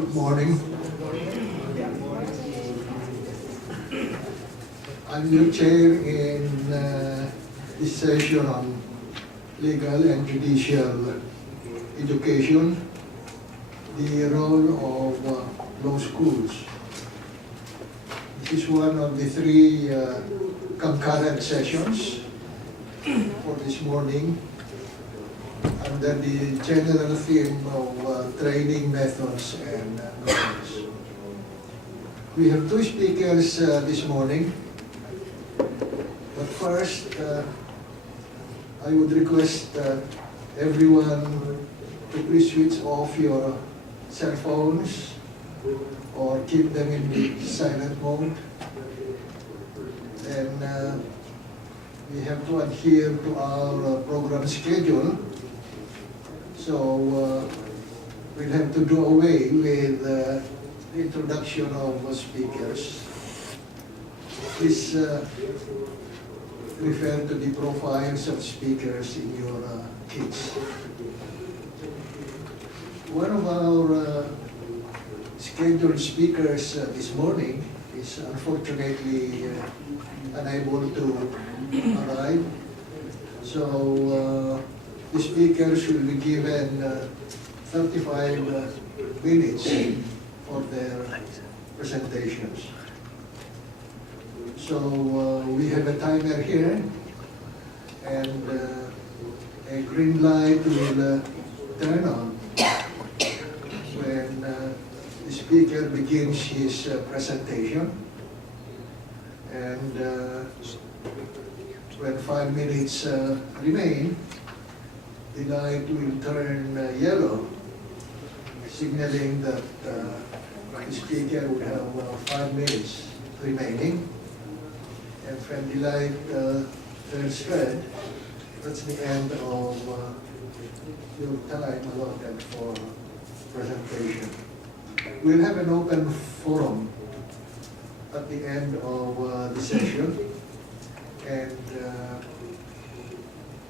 Good morning. I'm your chair in this session on legal and judicial education, the role of law schools. This is one of the three concurrent sessions for this morning under the general theme of training methods and knowledge. We have two speakers this morning, but first I would request everyone to please switch off your cell phones or keep them in the silent mode. And we have to adhere to our program schedule. So we'll have to do away with the introduction of speakers. Please refer to the profiles of speakers in your kits. One of our scheduled speakers this morning is unfortunately unable to arrive. So the speakers will be given 35 minutes for their presentations. So we have a timer here, and a green light will turn on when the speaker begins his presentation. And when 5 minutes remain, the light will turn yellow, signaling that the speaker will have 5 minutes remaining. And when the light turns red, that's the end of your time allotted for presentation. We'll have an open forum at the end of the session, and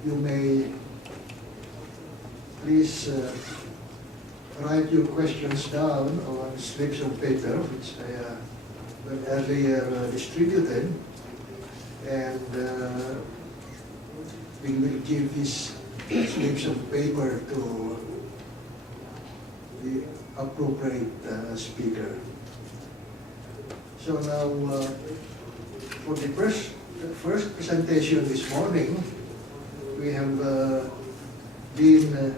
you may please write your questions down on slips of paper, which I were earlier distributed, and we will give these slips of paper to the appropriate speaker. So now, for the first presentation this morning, we have Dean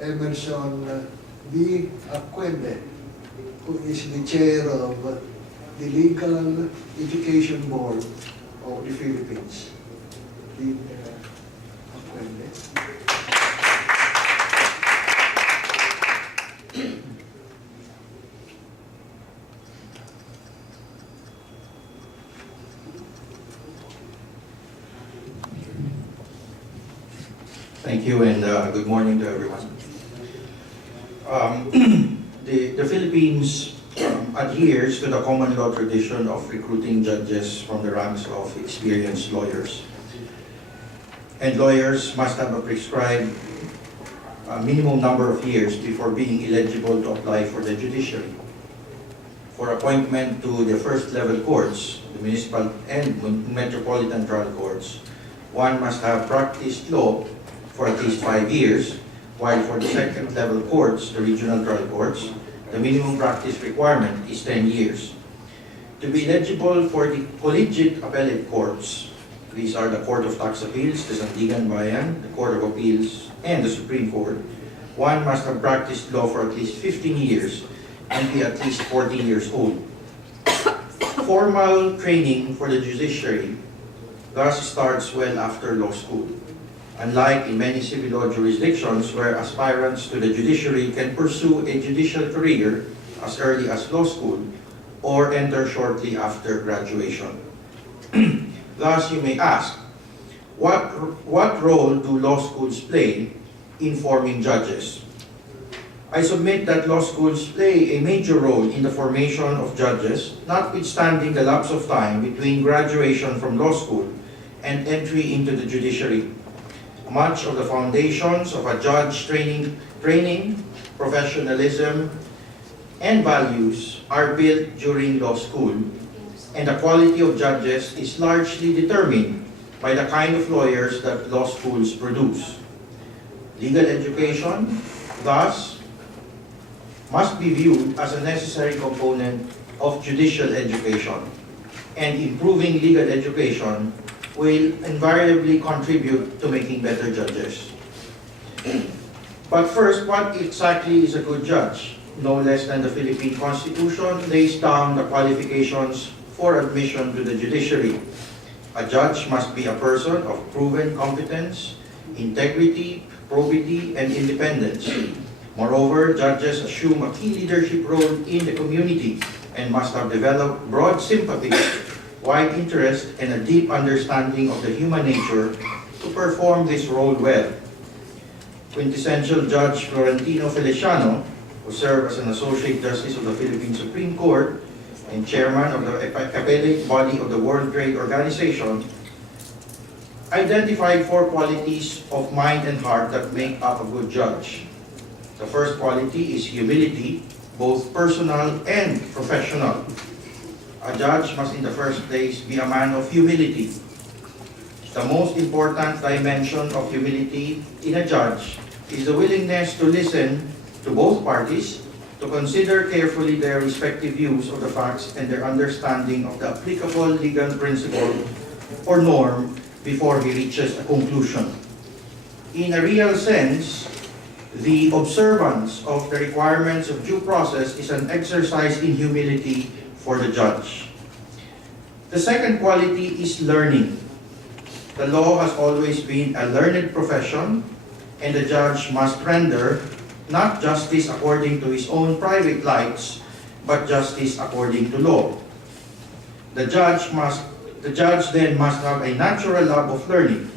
Emerson B. Aquende, who is the chair of the Legal Education Board of the Philippines. Dean Aquende. Thank you, and good morning to everyone. The Philippines adheres to the common law tradition of recruiting judges from the ranks of experienced lawyers. And lawyers must have a prescribed minimum number of years before being eligible to apply for the judiciary. For appointment to the first level courts, the municipal and metropolitan trial courts, one must have practiced law for at least 5 years, while for the second level courts, the regional trial courts, the minimum practice requirement is 10 years. To be eligible for the collegiate appellate courts, these are the Court of Tax Appeals, the Sandigan Bayan, the Court of Appeals, and the Supreme Court, one must have practiced law for at least 15 years and be at least 40 years old. Formal training for the judiciary thus starts well after law school. Unlike in many civil law jurisdictions where aspirants to the judiciary can pursue a judicial career as early as law school or enter shortly after graduation. Thus, you may ask, what role do law schools play in forming judges? I submit that law schools play a major role in the formation of judges, notwithstanding the lapse of time between graduation from law school and entry into the judiciary. Much of the foundations of a judge training, professionalism, and values are built during law school, and the quality of judges is largely determined by the kind of lawyers that law schools produce. Legal education, thus, must be viewed as a necessary component of judicial education, and improving legal education will invariably contribute to making better judges. But first, what exactly is a good judge? No less than the Philippine Constitution lays down the qualifications for admission to the judiciary. A judge must be a person of proven competence, integrity, probity, and independence. Moreover, judges assume a key leadership role in the community and must have developed broad sympathy, wide interest, and a deep understanding of the human nature to perform this role well. Quintessential Judge Florentino Feliciano, who served as an Associate Justice of the Philippine Supreme Court and Chairman of the appellate body of the World Trade Organization, identified 4 qualities of mind and heart that make up a good judge. The first quality is humility, both personal and professional. A judge must in the first place be a man of humility. The most important dimension of humility in a judge is the willingness to listen to both parties, to consider carefully their respective views of the facts and their understanding of the applicable legal principle or norm before he reaches a conclusion. In a real sense, the observance of the requirements of due process is an exercise in humility for the judge. The second quality is learning. The law has always been a learned profession, and the judge must render not justice according to his own private lights, but justice according to law. The judge then must have a natural love of learning.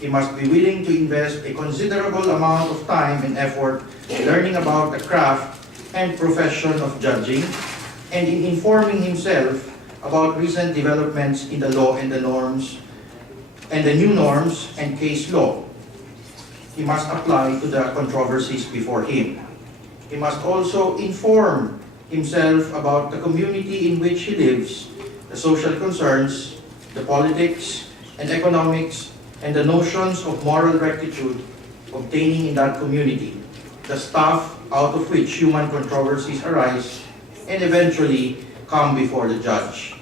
He must be willing to invest a considerable amount of time and effort learning about the craft and profession of judging, and in informing himself about recent developments in the law and the new norms and case law. He must apply to the controversies before him. He must also inform himself about the community in which he lives, the social concerns, the politics and economics, and the notions of moral rectitude obtaining in that community, the stuff out of which human controversies arise and eventually come before the judge.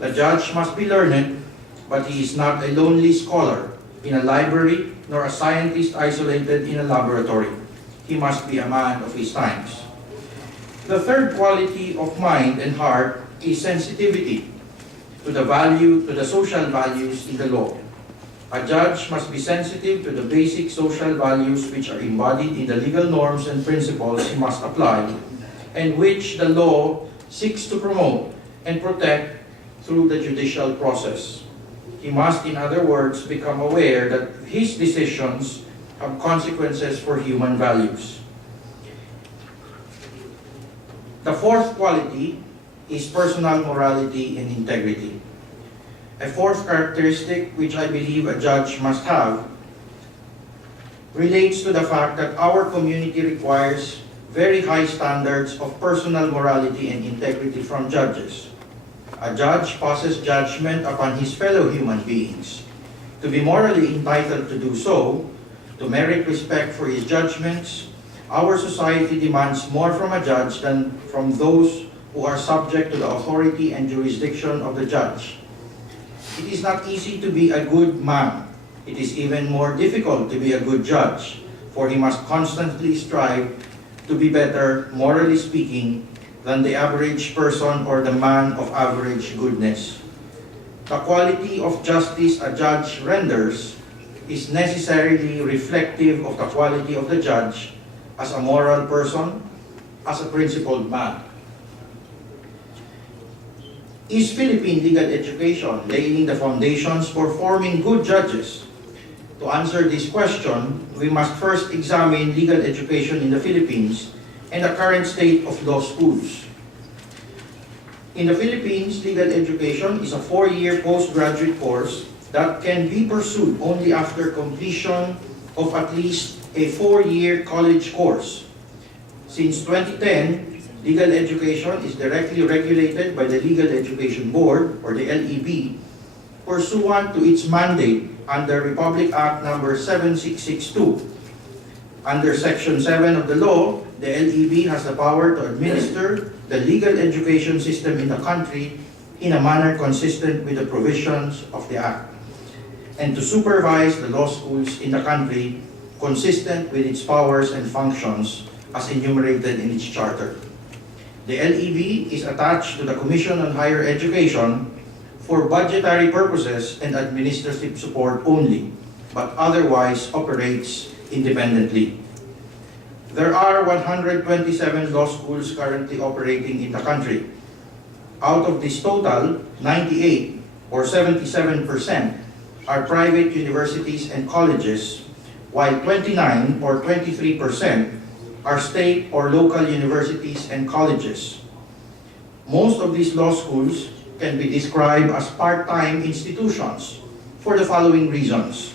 The judge must be learned, but he is not a lonely scholar in a library, nor a scientist isolated in a laboratory. He must be a man of his times. The third quality of mind and heart is sensitivity to the social values in the law. A judge must be sensitive to the basic social values which are embodied in the legal norms and principles he must apply, and which the law seeks to promote and protect through the judicial process. He must, in other words, become aware that his decisions have consequences for human values. The fourth quality is personal morality and integrity. A fourth characteristic which I believe a judge must have relates to the fact that our community requires very high standards of personal morality and integrity from judges. A judge passes judgment upon his fellow human beings. To be morally entitled to do so, to merit respect for his judgments, our society demands more from a judge than from those who are subject to the authority and jurisdiction of the judge. It is not easy to be a good man. It is even more difficult to be a good judge, for he must constantly strive to be better, morally speaking, than the average person or the man of average goodness. The quality of justice a judge renders is necessarily reflective of the quality of the judge as a moral person, as a principled man. Is Philippine legal education laying the foundations for forming good judges? To answer this question, we must first examine legal education in the Philippines and the current state of law schools. In the Philippines, legal education is a 4-year postgraduate course that can be pursued only after completion of at least a 4-year college course. Since 2010, Legal education is directly regulated by the Legal Education Board, or the LEB, pursuant to its mandate under Republic Act number 7662. Under Section 7 of the law, the LEB has the power to administer the legal education system in the country in a manner consistent with the provisions of the Act, and to supervise the law schools in the country consistent with its powers and functions as enumerated in its charter. The LEB is attached to the Commission on Higher Education for budgetary purposes and administrative support only, but otherwise operates independently. There are 127 law schools currently operating in the country. Out of this total, 98 or 77% are private universities and colleges, while 29 or 23% are state or local universities and colleges. Most of these law schools can be described as part-time institutions for the following reasons.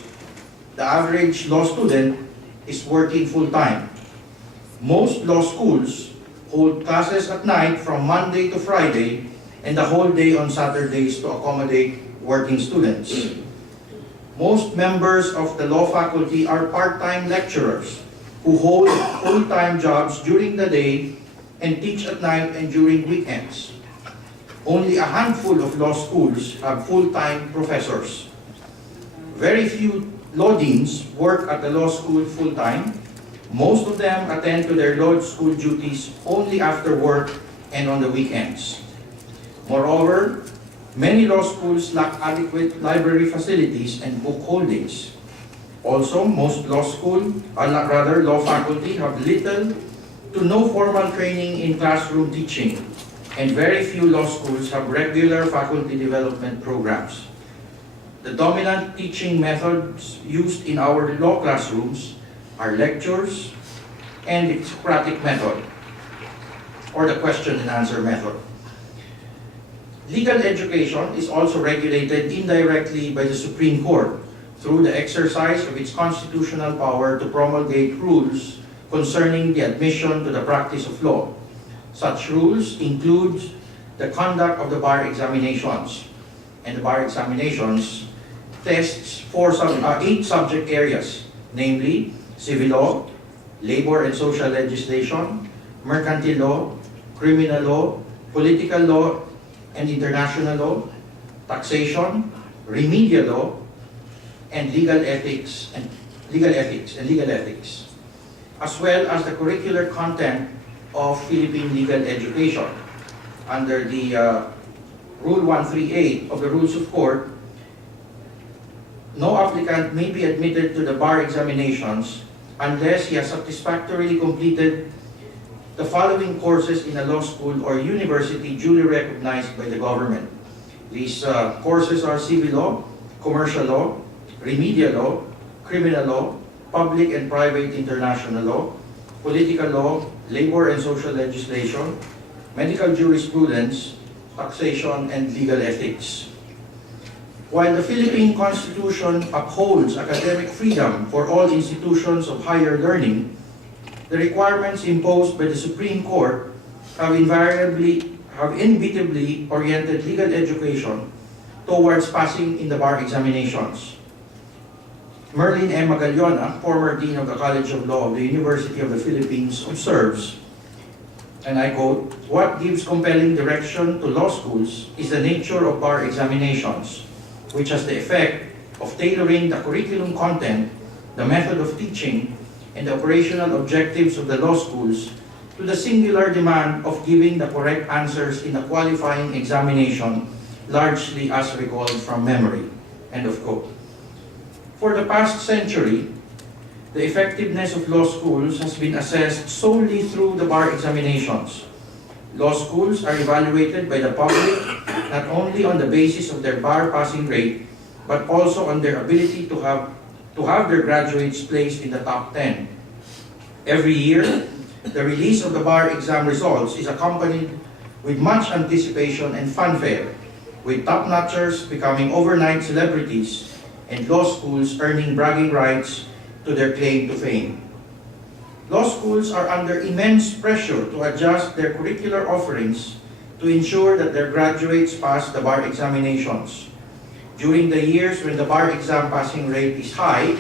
The average law student is working full-time. Most law schools hold classes at night from Monday to Friday and the whole day on Saturdays to accommodate working students. Most members of the law faculty are part-time lecturers who hold full-time jobs during the day and teach at night and during weekends. Only a handful of law schools have full-time professors. Very few law deans work at the law school full-time. Most of them attend to their law school duties only after work and on the weekends. Moreover, many law schools lack adequate library facilities and book holdings. Also, most law faculty have little to no formal training in classroom teaching, and very few law schools have regular faculty development programs. The dominant teaching methods used in our law classrooms are lectures and the Socratic method, or the question and answer method. Legal education is also regulated indirectly by the Supreme Court through the exercise of its constitutional power to promulgate rules concerning the admission to the practice of law. Such rules include the conduct of the bar examinations, and the bar examinations tests 8 subject areas, namely civil law, labor and social legislation, mercantile law, criminal law, political law and international law, taxation, remedial law, and legal ethics, as well as the curricular content of Philippine legal education. Under the Rule 138 of the Rules of Court, no applicant may be admitted to the bar examinations unless he has satisfactorily completed the following courses in a law school or university duly recognized by the government. These courses are civil law, commercial law, remedial law, criminal law, public and private international law, political law, labor and social legislation, medical jurisprudence, taxation, and legal ethics. While the Philippine Constitution upholds academic freedom for all institutions of higher learning, the requirements imposed by the Supreme Court have inevitably oriented legal education towards passing in the bar examinations. Merlin M. Magallona, former Dean of the College of Law of the University of the Philippines, observes, and I quote, "What gives compelling direction to law schools is the nature of bar examinations, which has the effect of tailoring the curriculum content, the method of teaching, and the operational objectives of the law schools to the singular demand of giving the correct answers in a qualifying examination, largely as recalled from memory." End of quote. For the past century, the effectiveness of law schools has been assessed solely through the bar examinations. Law schools are evaluated by the public not only on the basis of their bar passing rate, but also on their ability to have their graduates placed in the top 10. Every year, the release of the bar exam results is accompanied with much anticipation and fanfare, with top-notchers becoming overnight celebrities and law schools earning bragging rights to their claim to fame. Law schools are under immense pressure to adjust their curricular offerings to ensure that their graduates pass the bar examinations. During the years when the bar exam passing rate is high,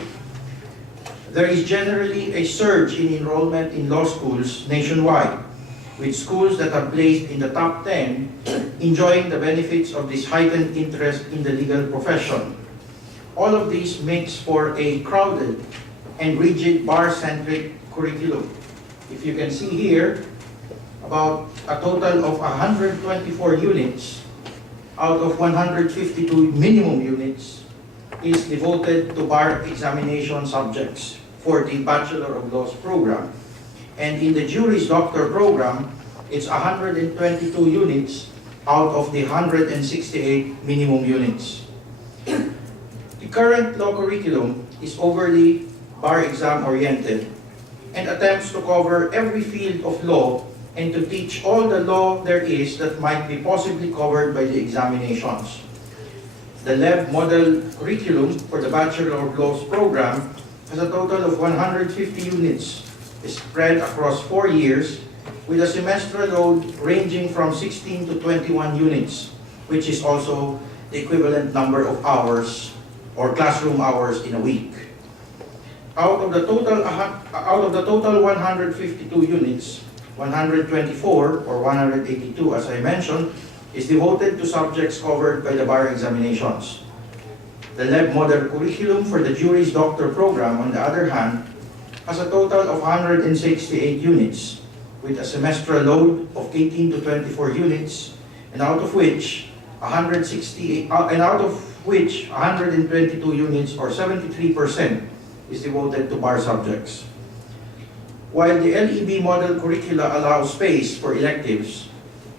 there is generally a surge in enrollment in law schools nationwide, with schools that are placed in the top 10 enjoying the benefits of this heightened interest in the legal profession. All of this makes for a crowded and rigid bar-centric curriculum. If you can see here, about a total of 124 units out of 152 minimum units is devoted to bar examination subjects for the Bachelor of Laws program. And in the Juris Doctor program, it's 122 units out of the 168 minimum units. The current law curriculum is overly bar exam oriented and attempts to cover every field of law and to teach all the law there is that might be possibly covered by the examinations. The LEB model curriculum for the Bachelor of Laws program has a total of 150 units spread across 4 years with a semestral load ranging from 16 to 21 units, which is also the equivalent number of hours or classroom hours in a week. Out of the total 152 units, 124 or 182 as I mentioned is devoted to subjects covered by the bar examinations. The LEB model curriculum for the Juris Doctor program, on the other hand, has a total of 168 units with a semestral load of 18 to 24 units, and out of which 122 units or 73% is devoted to bar subjects. While the LEB model curricula allows space for electives,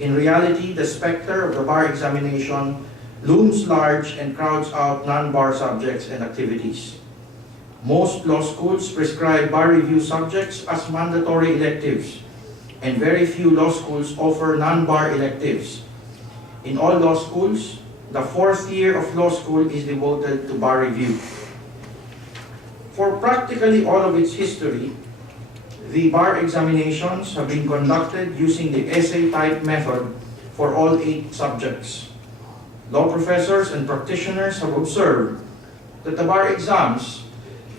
in reality, the specter of the bar examination looms large and crowds out non-bar subjects and activities. Most law schools prescribe bar review subjects as mandatory electives, and very few law schools offer non-bar electives. In all law schools, the 4th year of law school is devoted to bar review. For practically all of its history, the bar examinations have been conducted using the essay-type method for all 8 subjects. Law professors and practitioners have observed that the bar exams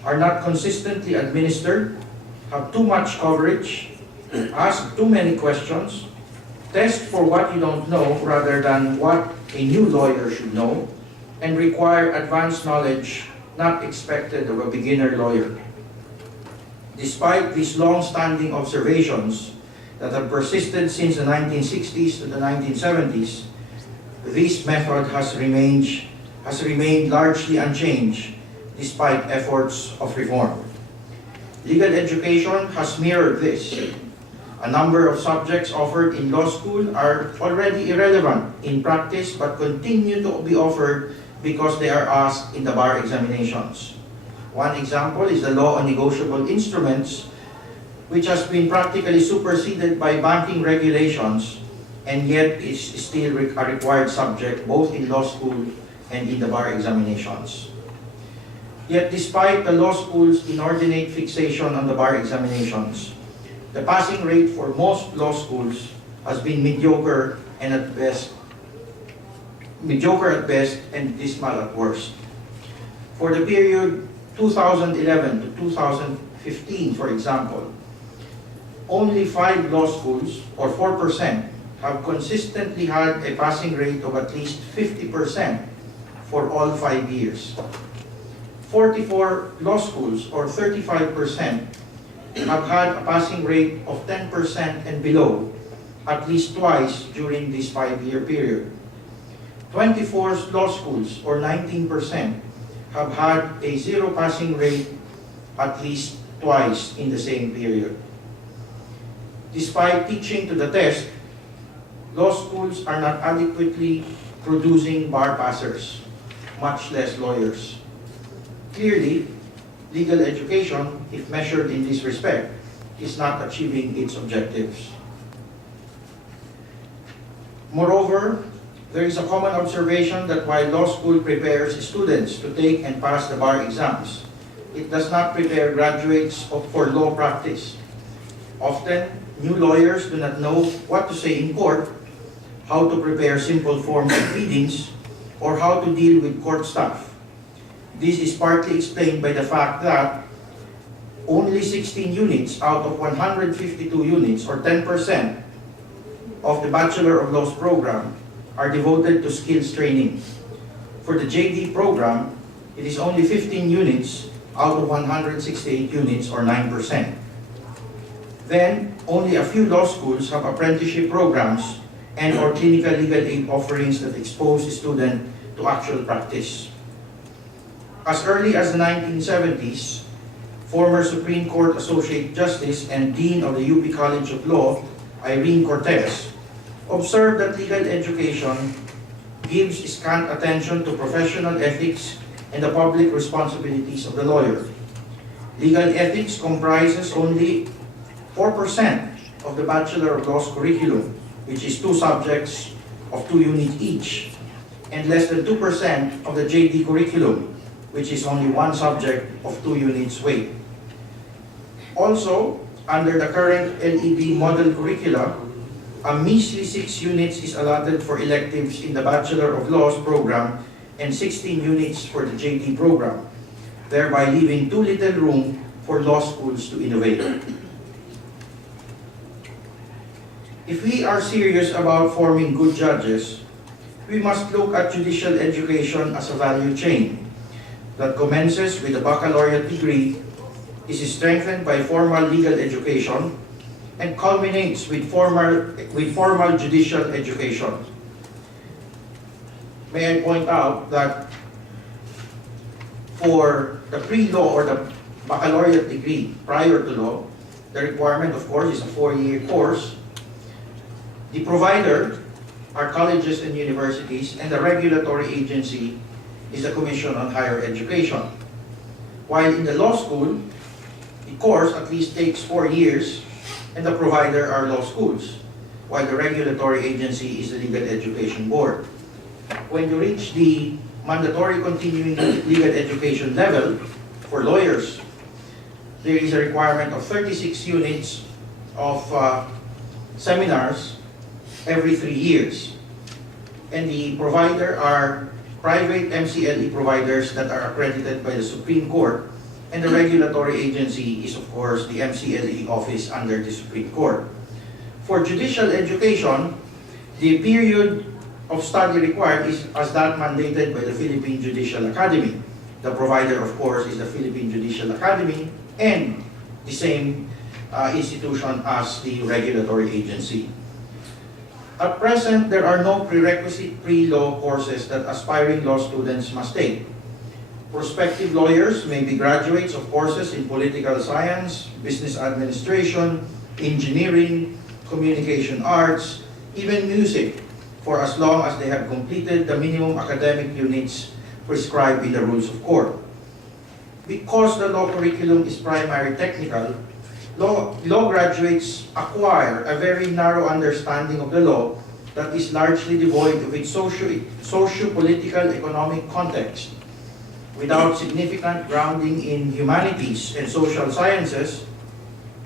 are not consistently administered, have too much coverage, ask too many questions, test for what you don't know rather than what a new lawyer should know, and require advanced knowledge not expected of a beginner lawyer. Despite these long-standing observations that have persisted since the 1960s to the 1970s, this method has remained largely unchanged despite efforts of reform. Legal education has mirrored this. A number of subjects offered in law school are already irrelevant in practice but continue to be offered because they are asked in the bar examinations. One example is the law on negotiable instruments, which has been practically superseded by banking regulations and yet is still a required subject both in law school and in the bar examinations. Yet despite the law school's inordinate fixation on the bar examinations, the passing rate for most law schools has been mediocre at best and dismal at worst. For the period 2011 to 2015, for example, only 5 law schools, or 4%, have consistently had a passing rate of at least 50% for all 5 years. 44 law schools, or 35%, have had a passing rate of 10% and below at least twice during this 5-year period. 24 law schools, or 19%, have had a 0 passing rate at least twice in the same period. Despite teaching to the test, law schools are not adequately producing bar passers, much less lawyers. Clearly, legal education, if measured in this respect, is not achieving its objectives. Moreover, there is a common observation that while law school prepares students to take and pass the bar exams, it does not prepare graduates for law practice. Often, new lawyers do not know what to say in court, how to prepare simple forms of pleadings, or how to deal with court staff. This is partly explained by the fact that only 16 units out of 152 units, or 10% of the Bachelor of Laws program, are devoted to skills training. For the JD program, it is only 15 units out of 168 units, or 9%. Then, only a few law schools have apprenticeship programs and or clinical legal aid offerings that expose the student to actual practice. As early as the 1970s, former Supreme Court Associate Justice and Dean of the UP College of Law, Irene Cortez, observed that legal education gives scant attention to professional ethics and the public responsibilities of the lawyer. Legal ethics comprises only 4% of the Bachelor of Laws curriculum, which is 2 subjects of 2 units each, and less than 2% of the JD curriculum, which is only 1 subject of 2 units weight. Also, under the current LEB model curricula, a measly 6 units is allotted for electives in the Bachelor of Laws program and 16 units for the JD program, thereby leaving too little room for law schools to innovate. If we are serious about forming good judges, we must look at judicial education as a value chain that commences with a baccalaureate degree, is strengthened by formal legal education, and culminates with formal judicial education. May I point out that for the pre-law or the baccalaureate degree prior to law, the requirement, of course, is a 4-year course. The provider are colleges and universities, and the regulatory agency is the Commission on Higher Education. While in the law school, the course at least takes 4 years, and the provider are law schools, while the regulatory agency is the Legal Education Board. When you reach the mandatory continuing legal education level for lawyers, there is a requirement of 36 units of seminars every 3 years. And the provider are private MCLE providers that are accredited by the Supreme Court, and the regulatory agency is, of course, the MCLE office under the Supreme Court. For judicial education, the period of study required is as that mandated by the Philippine Judicial Academy. The provider, of course, is the Philippine Judicial Academy and the same institution as the regulatory agency. At present, there are no prerequisite pre-law courses that aspiring law students must take. Prospective lawyers may be graduates of courses in political science, business administration, engineering, communication arts, even music, for as long as they have completed the minimum academic units prescribed in the rules of court. Because the law curriculum is primary technical, law graduates acquire a very narrow understanding of the law that is largely devoid of its socio-political economic context. Without significant grounding in humanities and social sciences,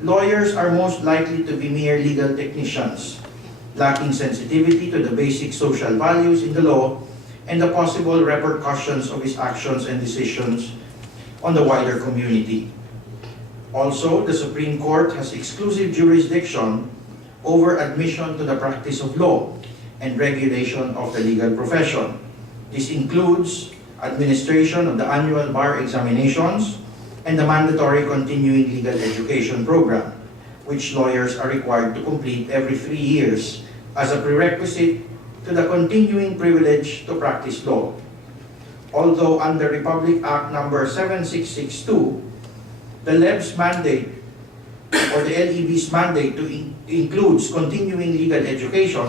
lawyers are most likely to be mere legal technicians, lacking sensitivity to the basic social values in the law and the possible repercussions of his actions and decisions on the wider community. Also, the Supreme Court has exclusive jurisdiction over admission to the practice of law and regulation of the legal profession. This includes administration of the annual bar examinations and the mandatory continuing legal education program, which lawyers are required to complete every 3 years as a prerequisite to the continuing privilege to practice law. Although under Republic Act number 7662, the LEB's mandate or the LEB's mandate includes continuing legal education,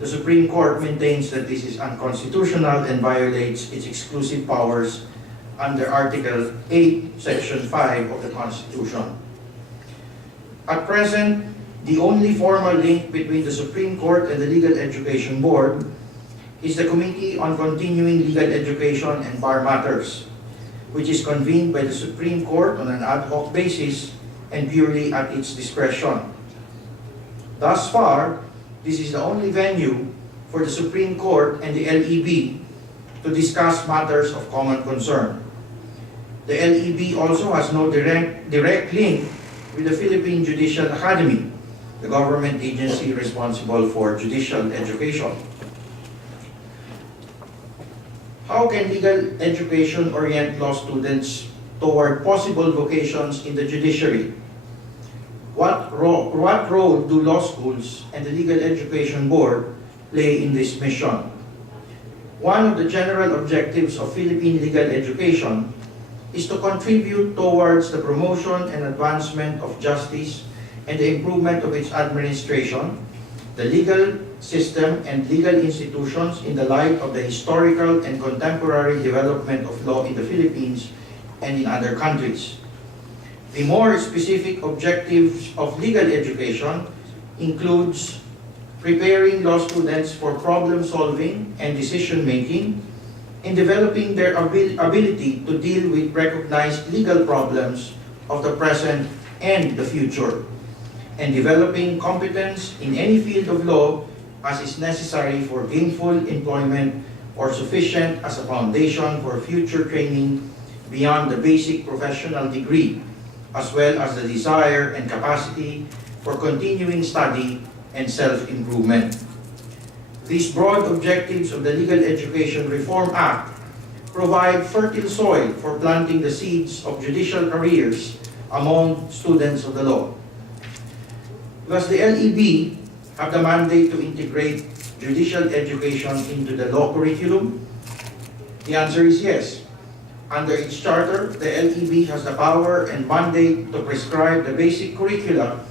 the Supreme Court maintains that this is unconstitutional and violates its exclusive powers under Article 8, Section 5 of the Constitution. At present, the only formal link between the Supreme Court and the Legal Education Board is the Committee on Continuing Legal Education and Bar Matters, which is convened by the Supreme Court on an ad hoc basis and purely at its discretion. Thus far, this is the only venue for the Supreme Court and the LEB to discuss matters of common concern. The LEB also has no direct link with the Philippine Judicial Academy, the government agency responsible for judicial education. How can legal education orient law students toward possible vocations in the judiciary? What role do law schools and the Legal Education Board play in this mission? One of the general objectives of Philippine legal education is to contribute towards the promotion and advancement of justice and the improvement of its administration, the legal system, and legal institutions in the light of the historical and contemporary development of law in the Philippines and in other countries. The more specific objectives of legal education includes preparing law students for problem solving and decision making, in developing their ability to deal with recognized legal problems of the present and the future, and developing competence in any field of law as is necessary for gainful employment or sufficient as a foundation for future training beyond the basic professional degree, as well as the desire and capacity for continuing study and self-improvement. These broad objectives of the Legal Education Reform Act provide fertile soil for planting the seeds of judicial careers among students of the law. Does the LEB have the mandate to integrate judicial education into the law curriculum? The answer is yes. Under its charter, the LEB has the power and mandate to prescribe the basic curricula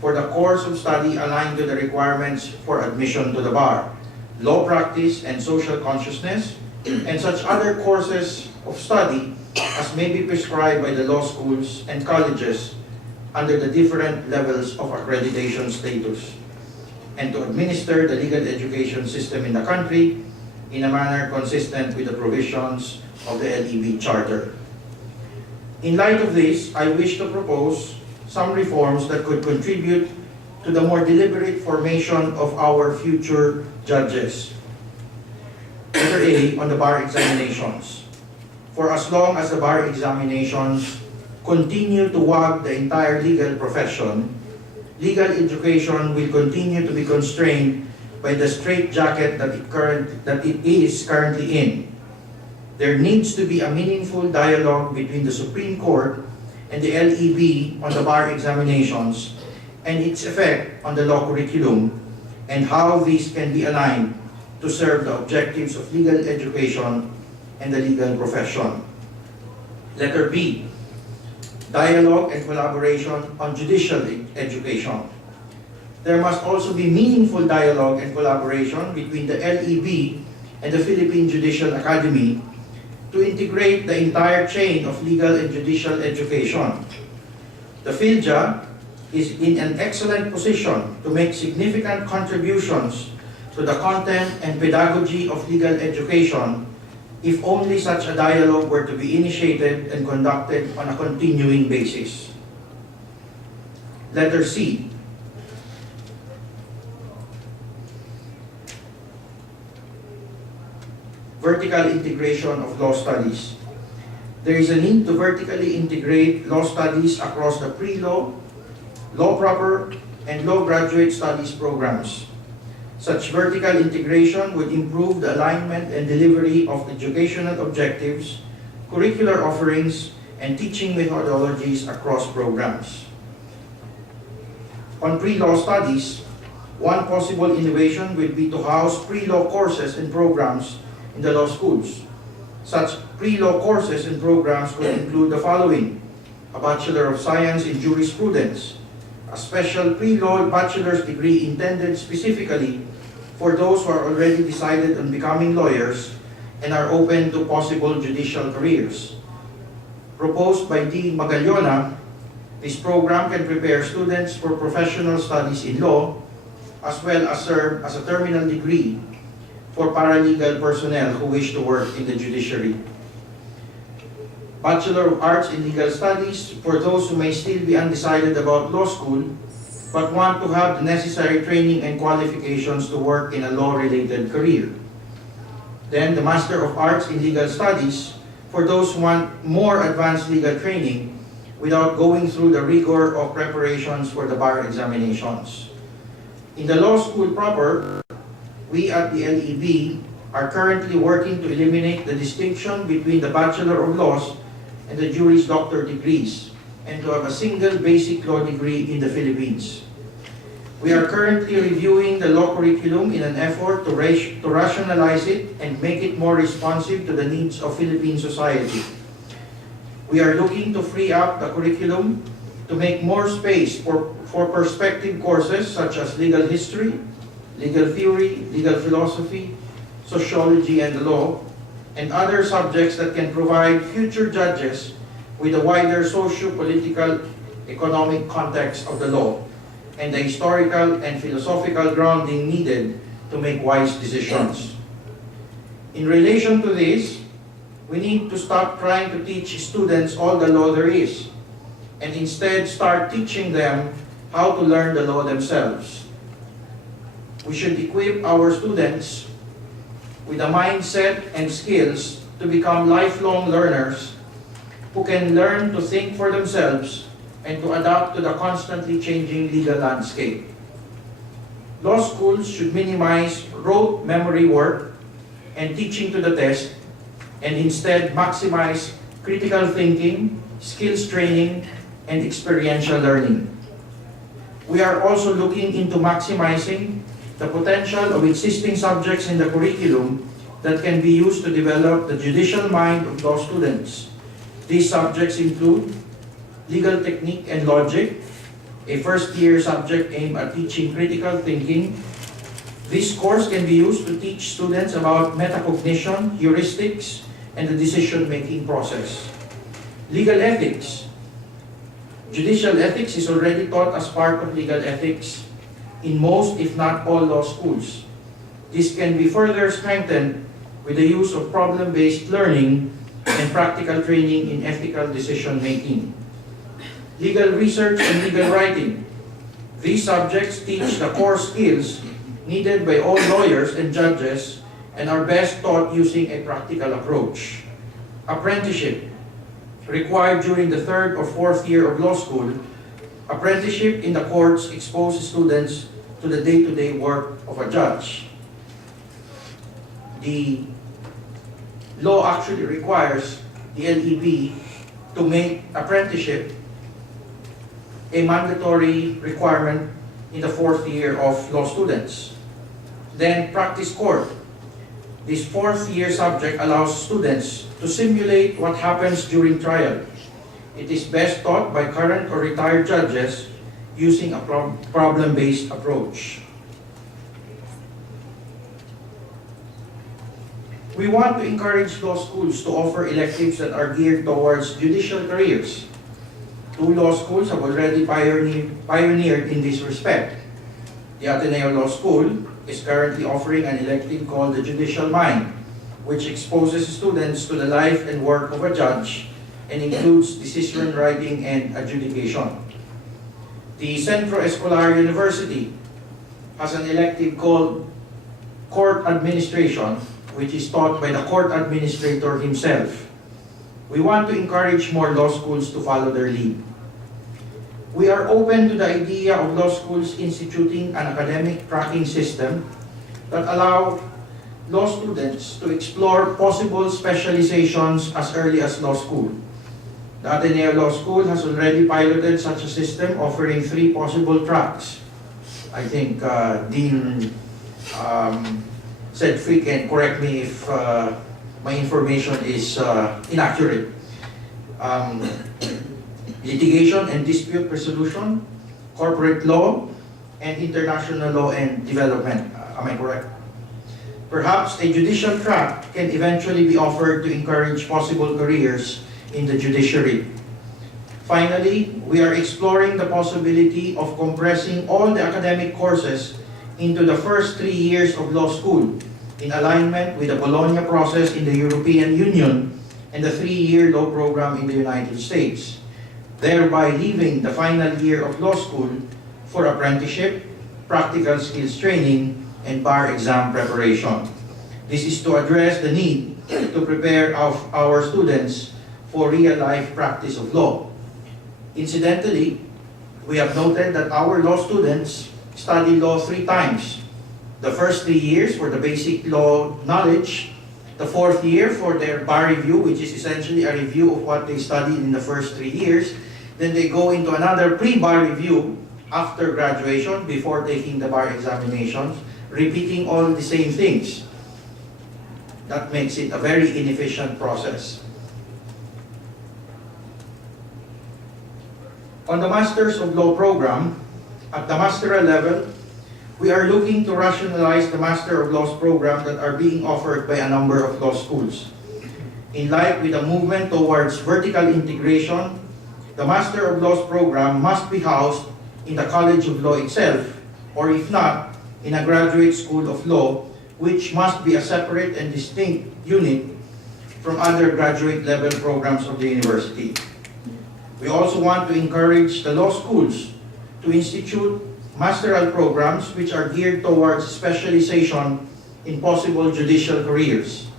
for the course of study aligned to the requirements for admission to the bar, law practice and social consciousness, and such other courses of study as may be prescribed by the law schools and colleges under the different levels of accreditation status, and to administer the legal education system in the country in a manner consistent with the provisions of the LEB Charter. In light of this, I wish to propose some reforms that could contribute to the more deliberate formation of our future judges. Letter A, on the bar examinations. For as long as the bar examinations continue to wag the entire legal profession, legal education will continue to be constrained by the straitjacket that it is currently in. There needs to be a meaningful dialogue between the Supreme Court and the LEB on the bar examinations and its effect on the law curriculum, and how these can be aligned to serve the objectives of legal education and the legal profession. Letter B, dialogue and collaboration on judicial education. There must also be meaningful dialogue and collaboration between the LEB and the Philippine Judicial Academy to integrate the entire chain of legal and judicial education. The PhilJA is in an excellent position to make significant contributions to the content and pedagogy of legal education if only such a dialogue were to be initiated and conducted on a continuing basis. Letter C, vertical integration of law studies. There is a need to vertically integrate law studies across the pre-law, law proper, and law graduate studies programs. Such vertical integration would improve the alignment and delivery of educational objectives, curricular offerings, and teaching methodologies across programs. On pre-law studies, one possible innovation would be to house pre-law courses and programs in the law schools. Such pre-law courses and programs could include the following: a Bachelor of Science in Jurisprudence, a special pre-law bachelor's degree intended specifically for those who are already decided on becoming lawyers and are open to possible judicial careers. Proposed by Dean Magallona, this program can prepare students for professional studies in law, as well as serve as a terminal degree for paralegal personnel who wish to work in the judiciary. Bachelor of Arts in Legal Studies for those who may still be undecided about law school but want to have the necessary training and qualifications to work in a law-related career. Then the Master of Arts in Legal Studies for those who want more advanced legal training without going through the rigor of preparations for the bar examinations. In the law school proper, we at the LEB are currently working to eliminate the distinction between the Bachelor of Laws and the Juris Doctor degrees, and to have a single basic law degree in the Philippines. We are currently reviewing the law curriculum in an effort to rationalize it and make it more responsive to the needs of Philippine society. We are looking to free up the curriculum to make more space for perspective courses such as legal history, legal theory, legal philosophy, sociology and the law, and other subjects that can provide future judges with a wider socio-political, economic context of the law and the historical and philosophical grounding needed to make wise decisions. In relation to this, we need to stop trying to teach students all the law there is, and instead start teaching them how to learn the law themselves. We should equip our students with a mindset and skills to become lifelong learners who can learn to think for themselves and to adapt to the constantly changing legal landscape. Law schools should minimize rote memory work and teaching to the test, and instead maximize critical thinking, skills training, and experiential learning. We are also looking into maximizing the potential of existing subjects in the curriculum that can be used to develop the judicial mind of law students. These subjects include legal technique and logic, a first-year subject aimed at teaching critical thinking. This course can be used to teach students about metacognition, heuristics, and the decision-making process. Legal ethics. Judicial ethics is already taught as part of legal ethics in most, if not all, law schools. This can be further strengthened with the use of problem-based learning and practical training in ethical decision-making. Legal research and legal writing. These subjects teach the core skills needed by all lawyers and judges and are best taught using a practical approach. Apprenticeship. Required during the third or fourth year of law school, apprenticeship in the courts exposes students to the day-to-day work of a judge. The law actually requires the LEB to make apprenticeship a mandatory requirement in the fourth year of law students. Then practice court. This fourth year subject allows students to simulate what happens during trial. It is best taught by current or retired judges using a problem-based approach. We want to encourage law schools to offer electives that are geared towards judicial careers. 2 law schools have already pioneered in this respect. The Ateneo Law School is currently offering an elective called the Judicial Mind, which exposes students to the life and work of a judge and includes decision writing and adjudication. The Centro Escolar University has an elective called Court Administration, which is taught by the court administrator himself. We want to encourage more law schools to follow their lead. We are open to the idea of law schools instituting an academic tracking system that allow law students to explore possible specializations as early as law school. The Ateneo Law School has already piloted such a system, offering 3 possible tracks. I think Dean said Frick can correct me if my information is inaccurate. Litigation and dispute resolution, corporate law, and international law and development. Am I correct? Perhaps a judicial track can eventually be offered to encourage possible careers in the judiciary. Finally, we are exploring the possibility of compressing all the academic courses into the first 3 years of law school in alignment with the Bologna process in the European Union and the 3-year law program in the United States, thereby leaving the final year of law school for apprenticeship, practical skills training, and bar exam preparation. This is to address the need to prepare our students for real-life practice of law. Incidentally, we have noted that our law students study law 3 times. The first 3 years for the basic law knowledge, the 4th year for their bar review, which is essentially a review of what they studied in the first 3 years. Then they go into another pre-bar review after graduation, before taking the bar examinations, repeating all the same things. That makes it a very inefficient process. On the Masters of Law program, at the masteral level, we are looking to rationalize the Master of Laws program that are being offered by a number of law schools. In line with the movement towards vertical integration, the Master of Laws program must be housed in the College of Law itself, or if not, in a graduate school of law, which must be a separate and distinct unit from other graduate level programs of the university. We also want to encourage the law schools to institute masteral programs which are geared towards specialization in possible judicial careers.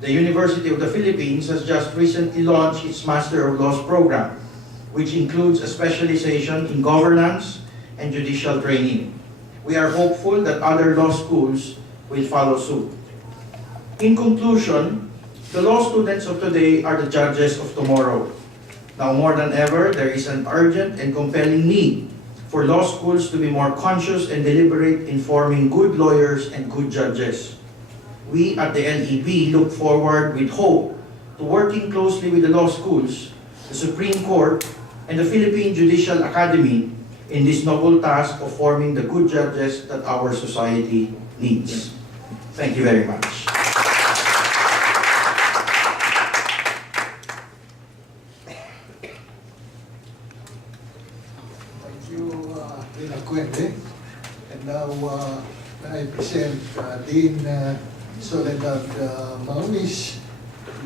The University of the Philippines has just recently launched its Master of Laws program, which includes a specialization in governance and judicial training. We are hopeful that other law schools will follow suit. In conclusion, the law students of today are the judges of tomorrow. Now more than ever, there is an urgent and compelling need for law schools to be more conscious and deliberate in forming good lawyers and good judges. We at the LEB look forward with hope to working closely with the law schools, the Supreme Court, and the Philippine Judicial Academy in this noble task of forming the good judges that our society needs. Thank you very much. Thank you, Dean Acuende. And now, I present Dean Soledad Maunis,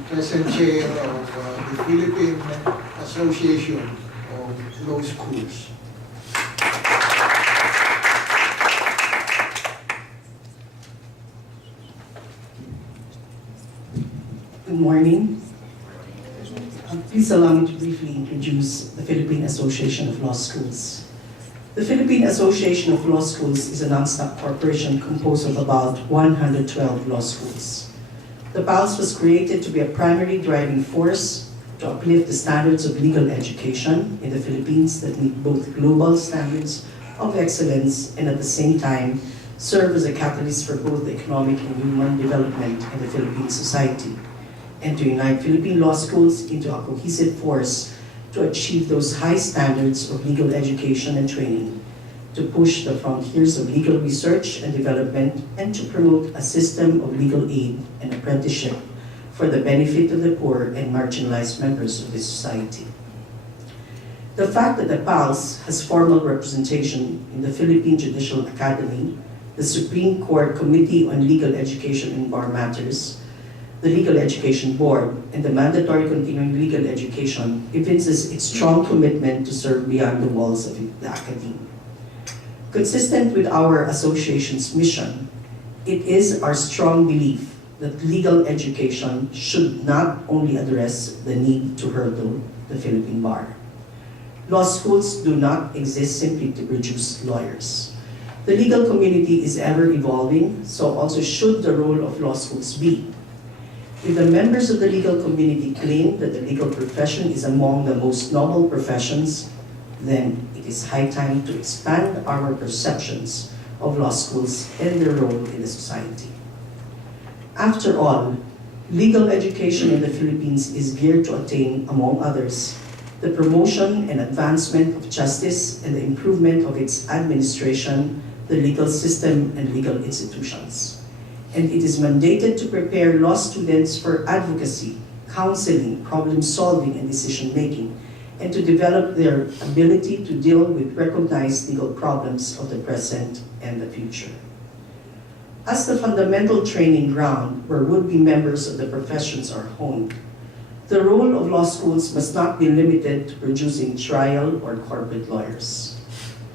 present chair of the Philippine Association of Law Schools. Good morning. Please allow me to briefly introduce the Philippine Association of Law Schools. The Philippine Association of Law Schools is a non-stock corporation composed of about 112 law schools. The PALS was created to be a primary driving force to uplift the standards of legal education in the Philippines that meet both global standards of excellence and at the same time serve as a catalyst for both economic and human development in the Philippine society, and to unite Philippine law schools into a cohesive force to achieve those high standards of legal education and training, to push the frontiers of legal research and development, and to promote a system of legal aid and apprenticeship for the benefit of the poor and marginalized members of the society. The fact that the PALS has formal representation in the Philippine Judicial Academy, the Supreme Court Committee on Legal Education and Bar Matters, the Legal Education Board, and the Mandatory Continuing Legal Education evinces its strong commitment to serve beyond the walls of the academy. Consistent with our association's mission, it is our strong belief that legal education should not only address the need to hurdle the Philippine bar. Law schools do not exist simply to produce lawyers. The legal community is ever evolving, so also should the role of law schools be. If the members of the legal community claim that the legal profession is among the most noble professions, then it is high time to expand our perceptions of law schools and their role in the society. After all, legal education in the Philippines is geared to attain, among others, the promotion and advancement of justice and the improvement of its administration, the legal system, and legal institutions. And it is mandated to prepare law students for advocacy, counseling, problem-solving, and decision-making, and to develop their ability to deal with recognized legal problems of the present and the future. As the fundamental training ground where would-be members of the professions are honed, The role of law schools must not be limited to producing trial or corporate lawyers.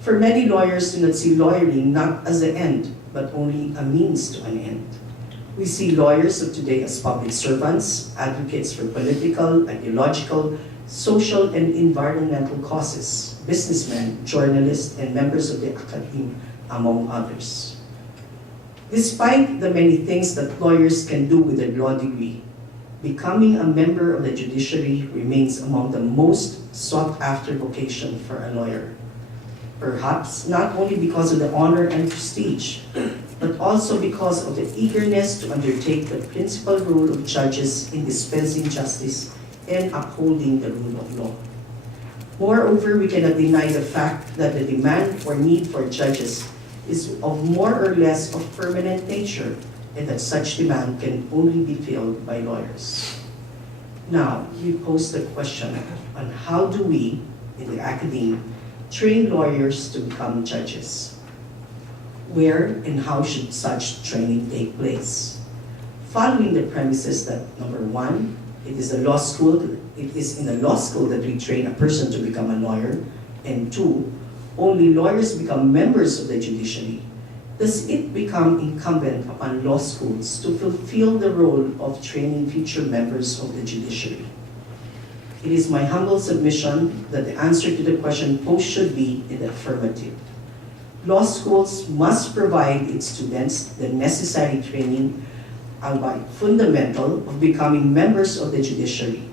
For many lawyers do not see lawyering not as an end, but only a means to an end. We see lawyers of today as public servants, advocates for political, ideological, social, and environmental causes, businessmen, journalists, and members of the academy, among others. Despite the many things that lawyers can do with a law degree, becoming a member of the judiciary remains among the most sought-after vocation for a lawyer. Perhaps not only because of the honor and prestige, but also because of the eagerness to undertake the principal role of judges in dispensing justice and upholding the rule of law. Moreover, we cannot deny the fact that the demand or need for judges is of more or less of permanent nature, and that such demand can only be filled by lawyers. Now, we pose the question on how do we, in the academy, train lawyers to become judges? Where and how should such training take place? Following the premises that, number one, it is in the law school that we train a person to become a lawyer, and two, only lawyers become members of the judiciary, does it become incumbent upon law schools to fulfill the role of training future members of the judiciary? It is my humble submission that the answer to the question posed should be in the affirmative. Law schools must provide its students the necessary training, albeit fundamental, of becoming members of the judiciary.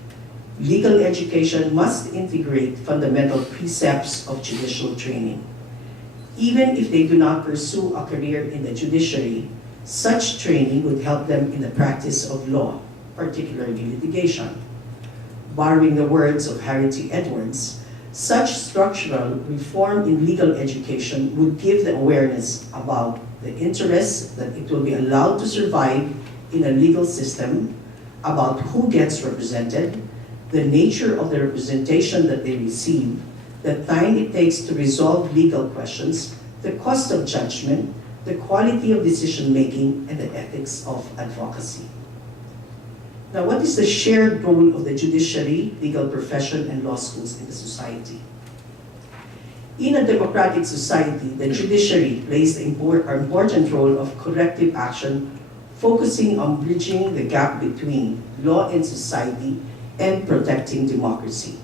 Legal education must integrate fundamental precepts of judicial training. Even if they do not pursue a career in the judiciary, such training would help them in the practice of law, particularly litigation. Borrowing the words of Harry T. Edwards, such structural reform in legal education would give the awareness about the interest that it will be allowed to survive in a legal system, about who gets represented, the nature of the representation that they receive, the time it takes to resolve legal questions, the cost of judgment, the quality of decision-making, and the ethics of advocacy. Now, what is the shared role of the judiciary, legal profession, and law schools in the society? In a democratic society, the judiciary plays the important role of corrective action, focusing on bridging the gap between law and society and protecting democracy.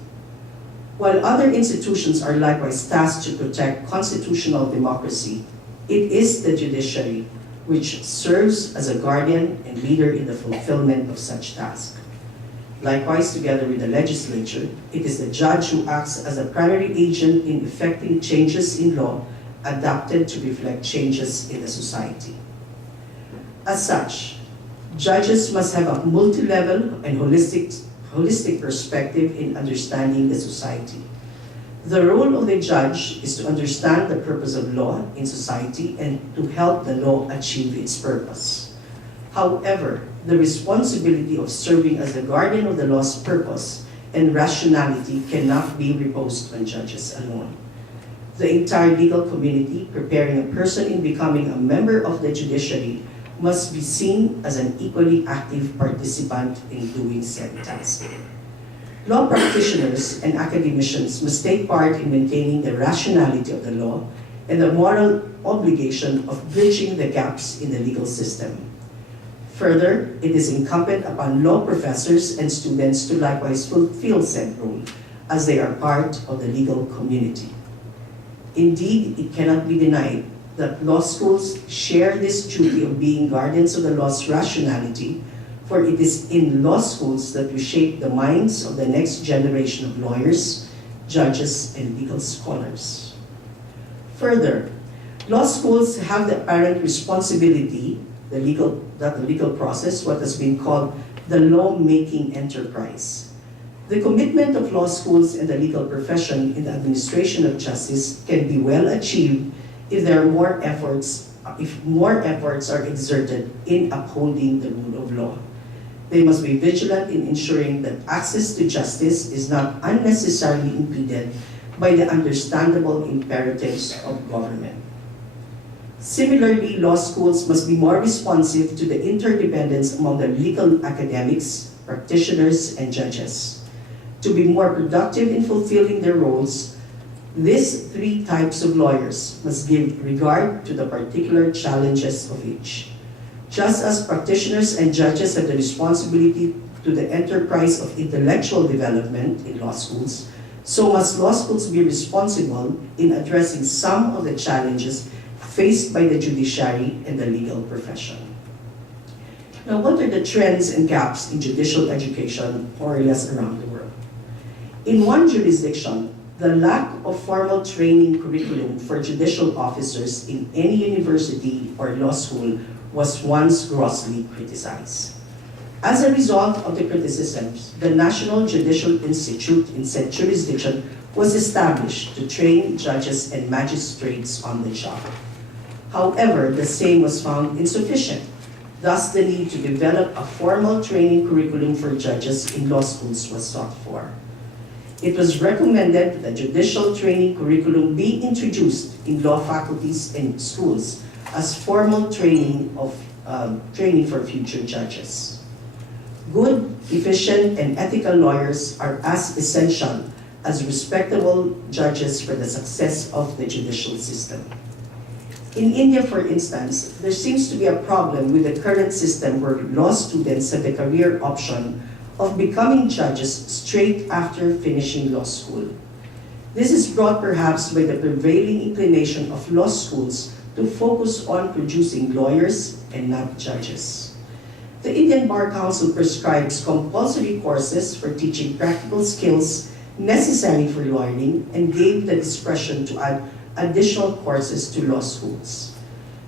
While other institutions are likewise tasked to protect constitutional democracy, it is the judiciary which serves as a guardian and leader in the fulfillment of such task. Likewise, together with the legislature, it is the judge who acts as a primary agent in effecting changes in law adapted to reflect changes in the society. As such, judges must have a multi-level and holistic perspective in understanding the society. The role of the judge is to understand the purpose of law in society and to help the law achieve its purpose. However, the responsibility of serving as the guardian of the law's purpose and rationality cannot be reposed on judges alone. The entire legal community preparing a person in becoming a member of the judiciary must be seen as an equally active participant in doing said task. Law practitioners and academicians must take part in maintaining the rationality of the law and the moral obligation of bridging the gaps in the legal system. Further, it is incumbent upon law professors and students to likewise fulfill said role, as they are part of the legal community. Indeed, it cannot be denied that law schools share this duty of being guardians of the law's rationality, for it is in law schools that we shape the minds of the next generation of lawyers, judges, and legal scholars. Further, law schools have the apparent responsibility that the legal process, what has been called the law-making enterprise. The commitment of law schools and the legal profession in the administration of justice can be well achieved if more efforts are exerted in upholding the rule of law. They must be vigilant in ensuring that access to justice is not unnecessarily impeded by the understandable imperatives of government. Similarly, law schools must be more responsive to the interdependence among the legal academics, practitioners, and judges. To be more productive in fulfilling their roles, these three types of lawyers must give regard to the particular challenges of each. Just as practitioners and judges have the responsibility to the enterprise of intellectual development in law schools, so must law schools be responsible in addressing some of the challenges faced by the judiciary and the legal profession. Now, what are the trends and gaps in judicial education more or less around the world? In one jurisdiction, the lack of formal training curriculum for judicial officers in any university or law school was once grossly criticized. As a result of the criticisms, the National Judicial Institute in said jurisdiction was established to train judges and magistrates on the job. However, the same was found insufficient. Thus, the need to develop a formal training curriculum for judges in law schools was sought for. It was recommended that a judicial training curriculum be introduced in law faculties and schools as formal training for future judges. Good, efficient, and ethical lawyers are as essential as respectable judges for the success of the judicial system. In India, for instance, there seems to be a problem with the current system where law students have the career option of becoming judges straight after finishing law school. This is brought perhaps by the prevailing inclination of law schools to focus on producing lawyers and not judges. The Indian Bar Council prescribes compulsory courses for teaching practical skills necessary for lawyering and gave the discretion to add additional courses to law schools.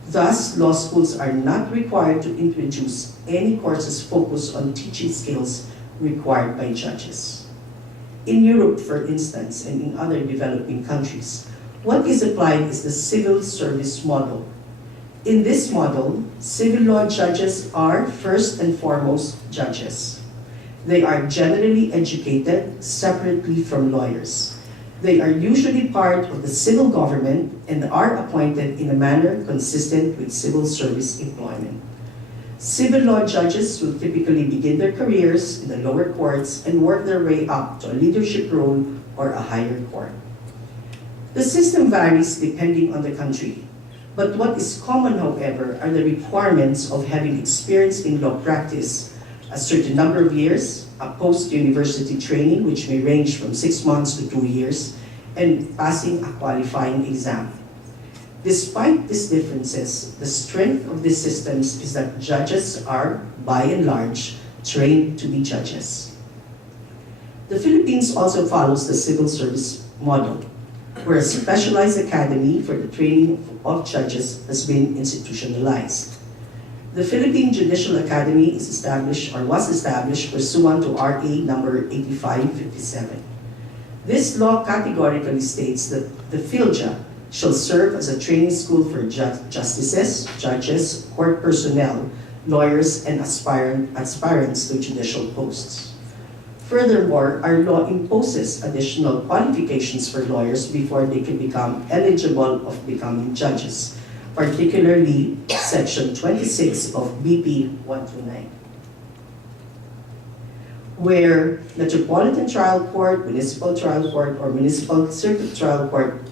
Thus, law schools are not required to introduce any courses focused on teaching skills required by judges. In Europe, for instance, and in other developing countries, what is applied is the civil service model. In this model, civil law judges are first and foremost judges. They are generally educated separately from lawyers. They are usually part of the civil government and are appointed in a manner consistent with civil service employment. Civil law judges will typically begin their careers in the lower courts and work their way up to a leadership role or a higher court. The system varies depending on the country, but what is common, however, are the requirements of having experience in law practice, a certain number of years, a post-university training which may range from 6 months to 2 years, and passing a qualifying exam. Despite these differences, the strength of these systems is that judges are, by and large, trained to be judges. The Philippines also follows the civil service model, where a specialized academy for the training of judges has been institutionalized. The Philippine Judicial Academy is established or was established pursuant to RA number 8557. This law categorically states that the PhilJA shall serve as a training school for justices, judges, court personnel, lawyers, and aspirants to judicial posts. Furthermore, our law imposes additional qualifications for lawyers before they can become eligible of becoming judges, particularly Section 26 of BP 129. Where Metropolitan Trial Court, Municipal Trial Court, or Municipal Circuit Trial Court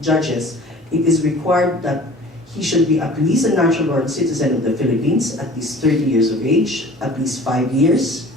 judges, it is required that he should be at least a natural-born citizen of the Philippines, at least 30 years of age, at least 5 years,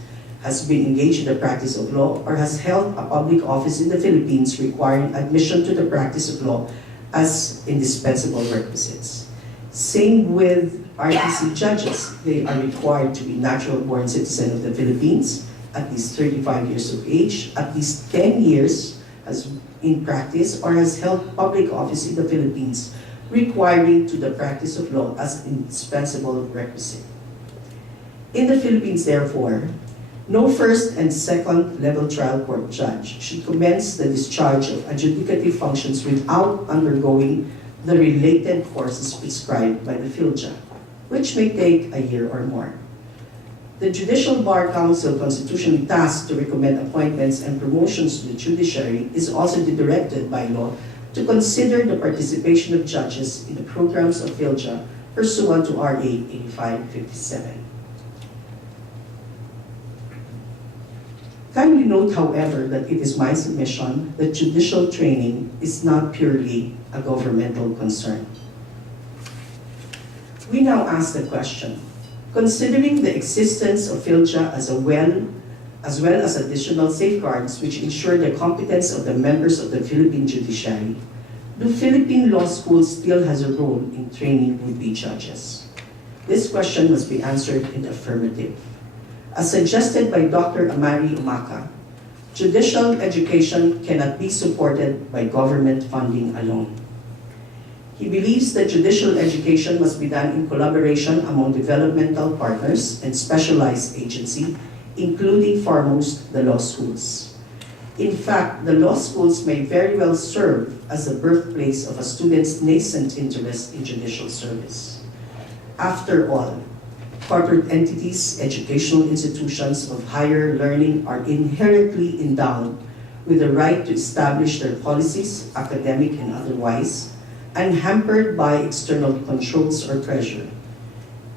has been engaged in the practice of law, or has held a public office in the Philippines requiring admission to the practice of law as indispensable requisites. Same with RTC judges. They are required to be natural-born citizen of the Philippines, at least 35 years of age, at least 10 years as in practice, or has held public office in the Philippines, requiring to the practice of law as indispensable requisite. In the Philippines, therefore, no first and second level trial court judge should commence the discharge of adjudicative functions without undergoing the related courses prescribed by the PhilJA, which may take a year or more. The Judicial Bar Council, constitutionally tasked to recommend appointments and promotions to the judiciary, is also directed by law to consider the participation of judges in the programs of PhilJA pursuant to RA 8557. Kindly note, however, that it is my submission that judicial training is not purely a governmental concern. We now ask the question, considering the existence of PhilJA as well as additional safeguards which ensure the competence of the members of the Philippine judiciary, do Philippine law schools still has a role in training would-be judges? This question must be answered in the affirmative. As suggested by Dr. Amari Umaka, judicial education cannot be supported by government funding alone. He believes that judicial education must be done in collaboration among developmental partners and specialized agencies, including foremost the law schools. In fact, the law schools may very well serve as the birthplace of a student's nascent interest in judicial service. After all, corporate entities, educational institutions of higher learning are inherently endowed with the right to establish their policies, academic and otherwise, unhampered by external controls or pressure.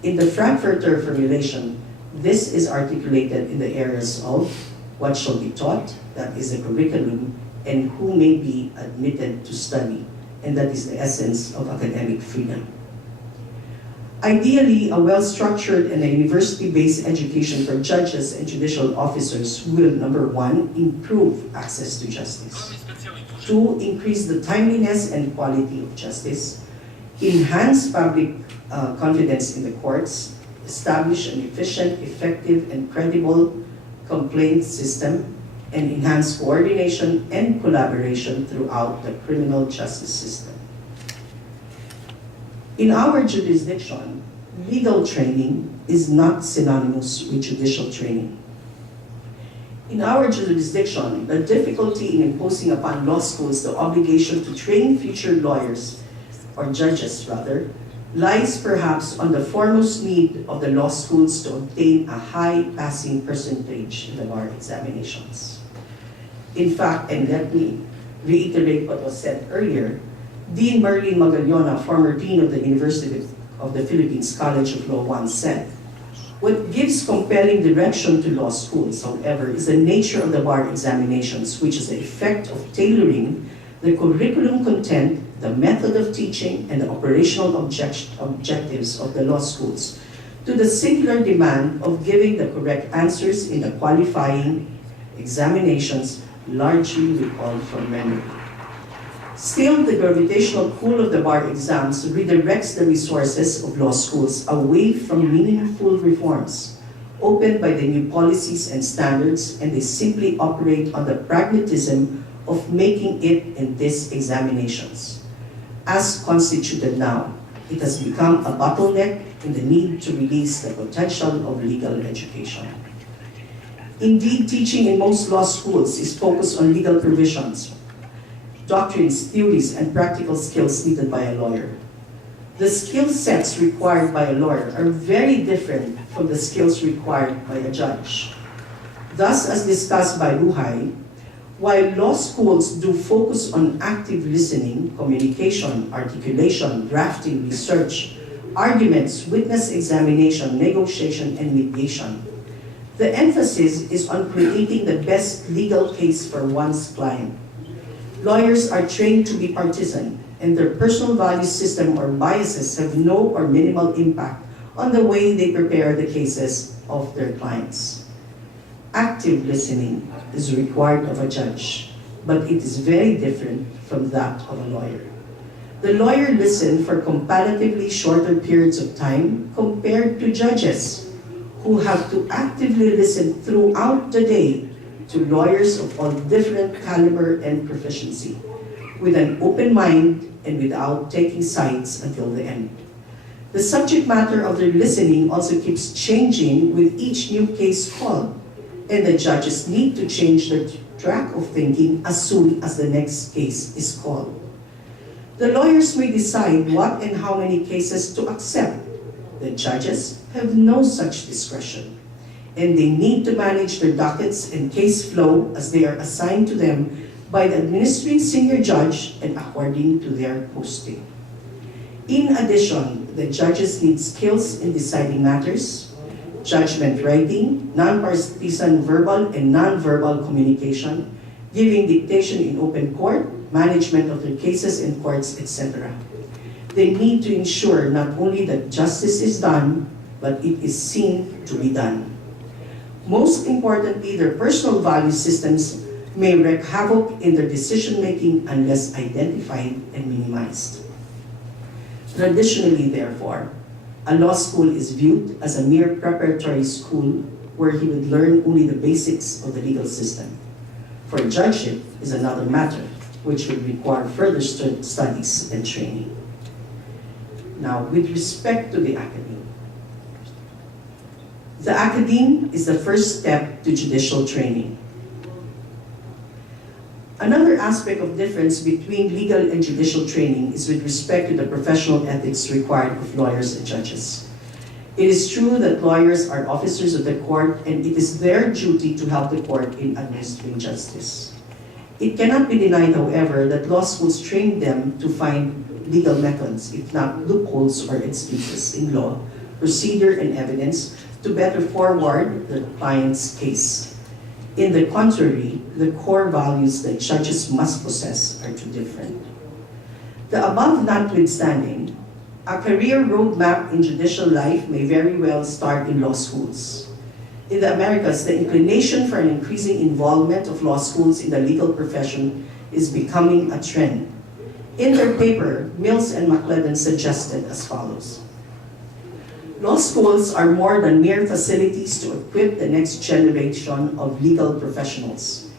In the Frankfurter formulation, this is articulated in the areas of what shall be taught, that is the curriculum, and who may be admitted to study, and that is the essence of academic freedom. Ideally, a well-structured and a university-based education for judges and judicial officers will, number one, improve access to justice. Two, increase the timeliness and quality of justice. Enhance public confidence in the courts. Establish an efficient, effective, and credible complaint system. And enhance coordination and collaboration throughout the criminal justice system. In our jurisdiction, legal training is not synonymous with judicial training. In our jurisdiction, the difficulty in imposing upon law schools the obligation to train future lawyers, or judges rather, lies perhaps on the foremost need of the law schools to obtain a high passing percentage in the bar examinations. In fact, and let me reiterate what was said earlier, Dean Merlin Magallona, former Dean of the University of the Philippines College of Law, once said, "What gives compelling direction to law schools, however, is the nature of the bar examinations, which is the effect of tailoring the curriculum content, the method of teaching, and the operational objectives of the law schools to the singular demand of giving the correct answers in the qualifying examinations largely recalled from memory." Still, the gravitational pull of the bar exams redirects the resources of law schools away from meaningful reforms opened by the new policies and standards, and they simply operate on the pragmatism of making it in these examinations. As constituted now, it has become a bottleneck in the need to release the potential of legal education. Indeed, teaching in most law schools is focused on legal provisions, doctrines, theories, and practical skills needed by a lawyer. The skill sets required by a lawyer are very different from the skills required by a judge. Thus, as discussed by Ruhai, while law schools do focus on active listening, communication, articulation, drafting, research, arguments, witness examination, negotiation, and mediation, the emphasis is on creating the best legal case for one's client. Lawyers are trained to be partisan, and their personal value system or biases have no or minimal impact on the way they prepare the cases of their clients. Active listening is required of a judge, but it is very different from that of a lawyer. The lawyer listens for comparatively shorter periods of time compared to judges, who have to actively listen throughout the day to lawyers of all different caliber and proficiency, with an open mind and without taking sides until the end. The subject matter of their listening also keeps changing with each new case called, and the judges need to change their track of thinking as soon as the next case is called. The lawyers may decide what and how many cases to accept. The judges have no such discretion, and they need to manage their dockets and case flow as they are assigned to them by the administrating senior judge and according to their posting. In addition, the judges need skills in deciding matters, judgment writing, non-partisan verbal and non-verbal communication, giving dictation in open court, management of their cases in courts, etc. They need to ensure not only that justice is done, but it is seen to be done. Most importantly, their personal value systems may wreak havoc in their decision-making unless identified and minimized. Traditionally, therefore, a law school is viewed as a mere preparatory school where he would learn only the basics of the legal system. For judgeship is another matter, which would require further studies and training. Now, with respect to the academe is the first step to judicial training. Another aspect of difference between legal and judicial training is with respect to the professional ethics required of lawyers and judges. It is true that lawyers are officers of the court and it is their duty to help the court in administering justice. It cannot be denied, however, that law schools train them to find legal methods, if not loopholes or excuses in law, procedure, and evidence to better forward the client's case. In the contrary, the core values that judges must possess are too different. The above notwithstanding, a career roadmap in judicial life may very well start in law schools. In the Americas, the inclination for an increasing involvement of law schools in the legal profession is becoming a trend. In their paper, Mills and McLeod suggested as follows. Law schools are more than mere facilities to equip the next generation of legal professionals.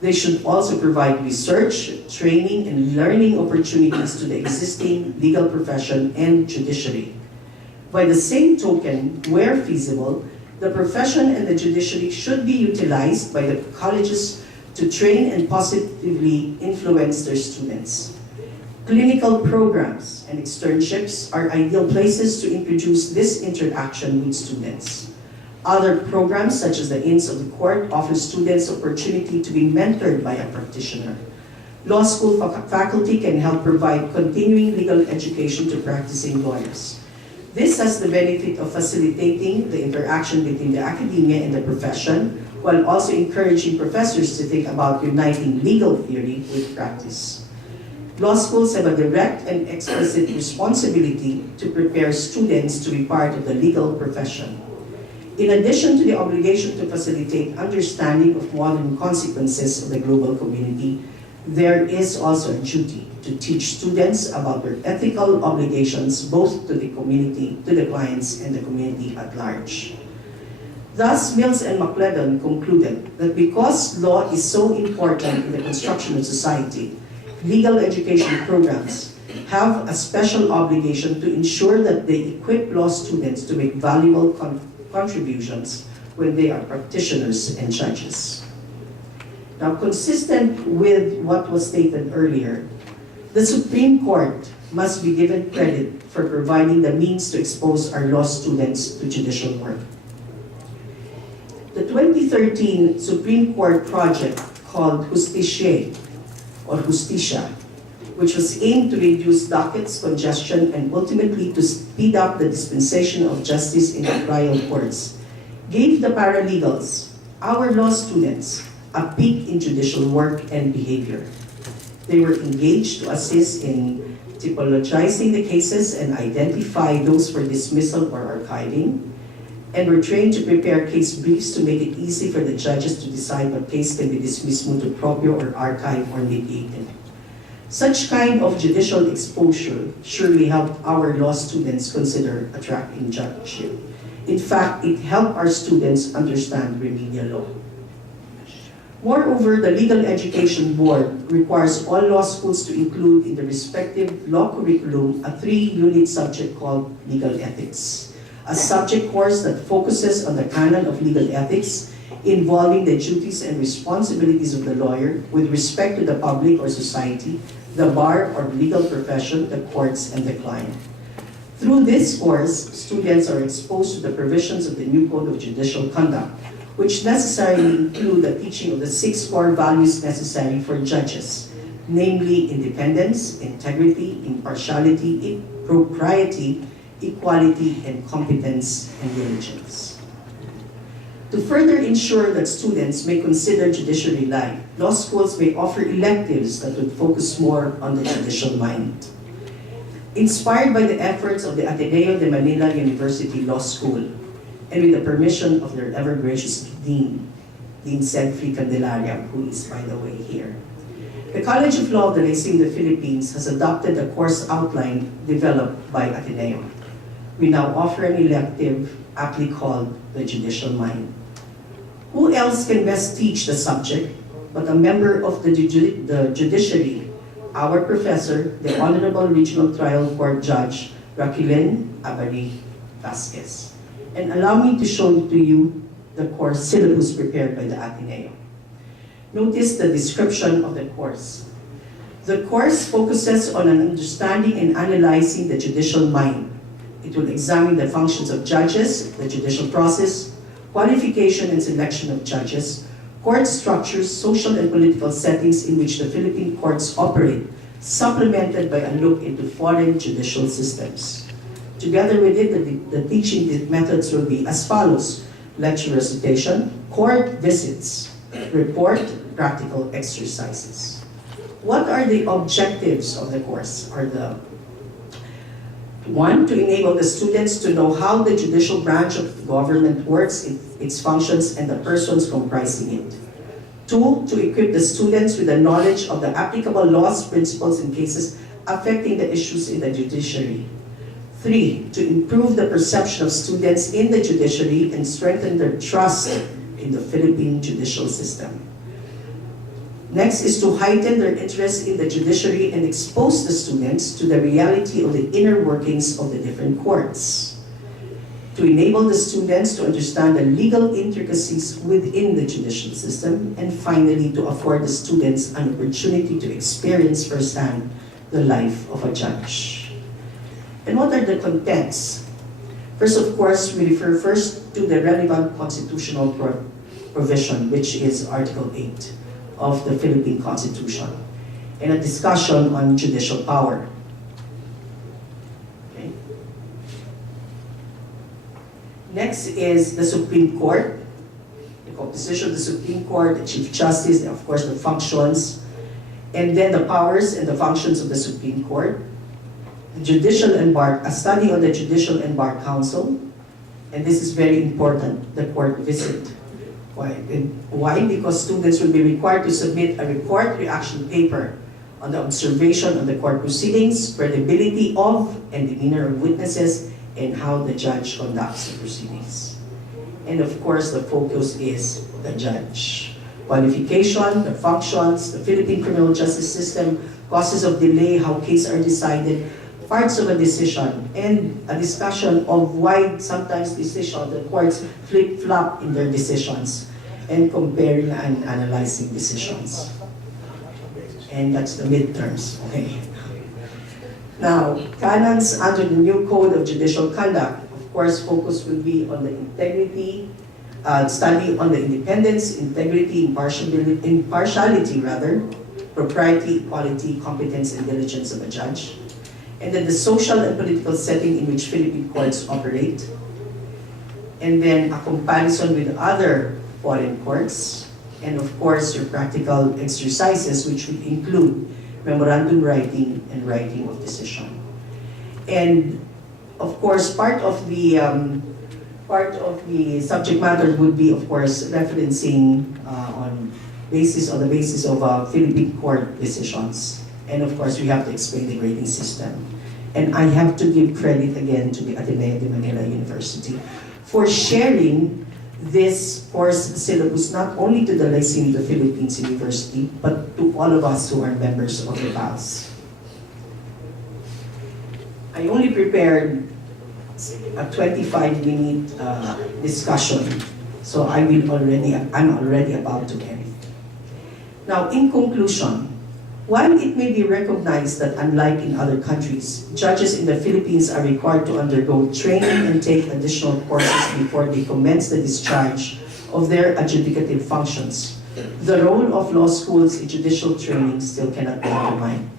They should also provide research, training, and learning opportunities to the existing legal profession and judiciary. By the same token, where feasible, the profession and the judiciary should be utilized by the colleges to train and positively influence their students. Clinical programs and externships are ideal places to introduce this interaction with students. Other programs, such as the Inns of the Court, offer students opportunity to be mentored by a practitioner. Law school faculty can help provide continuing legal education to practicing lawyers. This has the benefit of facilitating the interaction between the academia and the profession, while also encouraging professors to think about uniting legal theory with practice. Law schools have a direct and explicit responsibility to prepare students to be part of the legal profession. In addition to the obligation to facilitate understanding of modern consequences of the global community, there is also a duty to teach students about their ethical obligations both to the community, to the clients, and the community at large. Thus, Mills and McLeod concluded that because law is so important in the construction of society, legal education programs have a special obligation to ensure that they equip law students to make valuable contributions when they are practitioners and judges. Now, consistent with what was stated earlier, the Supreme Court must be given credit for providing the means to expose our law students to judicial work. The 2013 Supreme Court project called Justicia, which was aimed to reduce dockets, congestion, and ultimately to speed up the dispensation of justice in the trial courts, gave the paralegals, our law students, a peek in judicial work and behavior. They were engaged to assist in typologizing the cases and identify those for dismissal or archiving, and were trained to prepare case briefs to make it easy for the judges to decide what case can be dismissed motu proprio or archived or litigated. Such kind of judicial exposure surely helped our law students consider attracting judgeship. In fact, it helped our students understand remedial law. Moreover, the Legal Education Board requires all law schools to include in the respective law curriculum a 3-unit subject called legal ethics, a subject course that focuses on the canon of legal ethics involving the duties and responsibilities of the lawyer with respect to the public or society, the bar or legal profession, the courts, and the client. Through this course, students are exposed to the provisions of the new Code of Judicial Conduct, which necessarily include the teaching of the 6 core values necessary for judges, namely independence, integrity, impartiality, propriety, equality, and competence and diligence. To further ensure that students may consider judiciary life, law schools may offer electives that would focus more on the judicial mind. Inspired by the efforts of the Ateneo de Manila University Law School, and with the permission of their ever-gracious Dean, Dean Sedfrey Candelaria, who is, by the way, here. The College of Law of the Lyceum of the Philippines has adopted a course outline developed by Ateneo. We now offer an elective aptly called the Judicial Mind. Who else can best teach the subject but a member of the judiciary, our professor, the Honorable Regional Trial Court Judge, Raquelin Abari Vasquez. And allow me to show to you the course syllabus prepared by the Ateneo. Notice the description of the course. The course focuses on an understanding and analyzing the judicial mind. It will examine the functions of judges, the judicial process, qualification and selection of judges, court structures, social and political settings in which the Philippine courts operate, supplemented by a look into foreign judicial systems. Together with it, the teaching methods will be as follows: lecture recitation, court visits, report, practical exercises. What are the objectives of the course? One, to enable the students to know how the judicial branch of government works, its functions, and the persons comprising it. Two, to equip the students with the knowledge of the applicable laws, principles, and cases affecting the issues in the judiciary. Three, to improve the perception of students in the judiciary and strengthen their trust in the Philippine judicial system. Next is to heighten their interest in the judiciary and expose the students to the reality of the inner workings of the different courts. To enable the students to understand the legal intricacies within the judicial system. And finally, to afford the students an opportunity to experience firsthand the life of a judge. And what are the contents? First, of course, we refer first to the relevant constitutional provision, which is Article 8 of the Philippine Constitution, and a discussion on judicial power. Okay. Next is the Supreme Court, the composition of the Supreme Court, the Chief Justice, and of course the functions, and then the powers and the functions of the Supreme Court. The Judicial and Bar, a study on the Judicial and Bar Council, and this is very important, the court visit. Why? Because students will be required to submit a report reaction paper on the observation of the court proceedings, credibility of and demeanor of witnesses, and how the judge conducts the proceedings. And of course, the focus is the judge. Qualification, the functions, the Philippine criminal justice system, causes of delay, how cases are decided, parts of a decision, and a discussion of why sometimes the courts flip-flop in their decisions, and comparing and analyzing decisions. And that's the midterms, okay? Now, canons under the new Code of Judicial Conduct, of course, focus will be on the integrity, study on the independence, integrity, impartiality, propriety, equality, competence, and diligence of a judge. And then the social and political setting in which Philippine courts operate. And then a comparison with other foreign courts. And of course, your practical exercises, which would include memorandum writing and writing of decision. And of course, part of the subject matter would be, of course, referencing on the basis of Philippine court decisions. And of course, we have to explain the grading system. And I have to give credit again to the Ateneo de Manila University for sharing this course syllabus not only to the Lyceum of the Philippines University, but to all of us who are members of the PALS. I only prepared a 25-minute discussion, so I'm already about to end. Now, in conclusion, while it may be recognized that unlike in other countries, judges in the Philippines are required to undergo training and take additional courses before they commence the discharge of their adjudicative functions, the role of law schools in judicial training still cannot be undermined.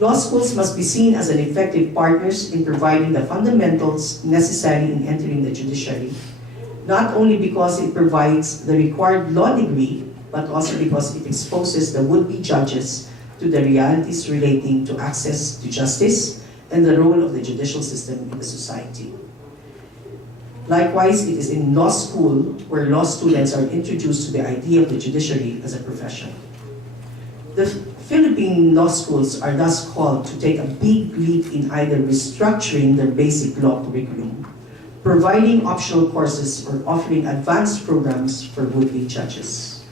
Law schools must be seen as an effective partners in providing the fundamentals necessary in entering the judiciary, not only because it provides the required law degree, but also because it exposes the would-be judges to the realities relating to access to justice and the role of the judicial system in the society. Likewise, it is in law school where law students are introduced to the idea of the judiciary as a profession. The Philippine law schools are thus called to take a big leap in either restructuring their basic law curriculum, providing optional courses, or offering advanced programs for would-be judges.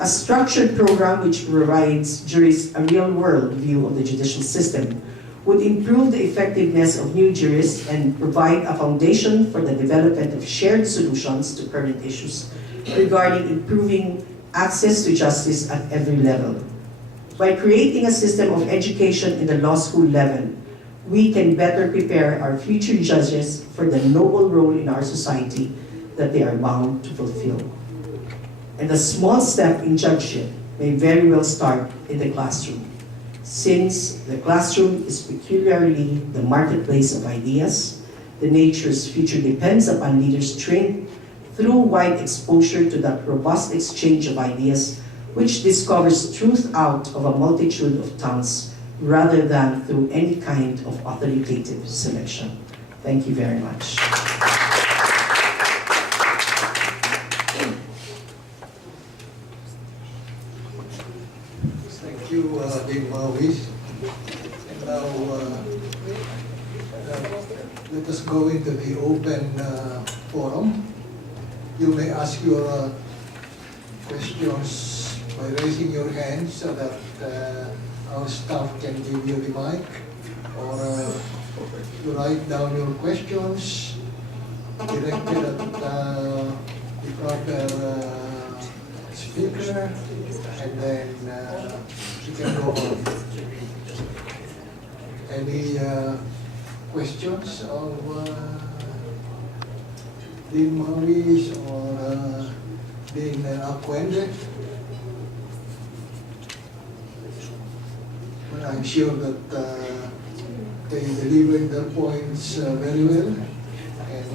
A structured program which provides jurists a real-world view of the judicial system would improve the effectiveness of new jurists and provide a foundation for the development of shared solutions to current issues regarding improving access to justice at every level. By creating a system of education in the law school level, we can better prepare our future judges for the noble role in our society that they are bound to fulfill. And a small step in judgeship may very well start in the classroom, since the classroom is peculiarly the marketplace of ideas. The nature's future depends upon leaders trained through wide exposure to that robust exchange of ideas which discovers truth out of a multitude of tongues rather than through any kind of authoritative selection. Thank you very much. Thank you, Dean Maui. And now, let us go into the open forum. You may ask your questions by raising your hand so that our staff can give you the mic, or you write down your questions directed at the proper speaker, and then you can go on. Any questions of Dean Maurice or Dean Aquende? Well, I'm sure that they delivered their points very well, and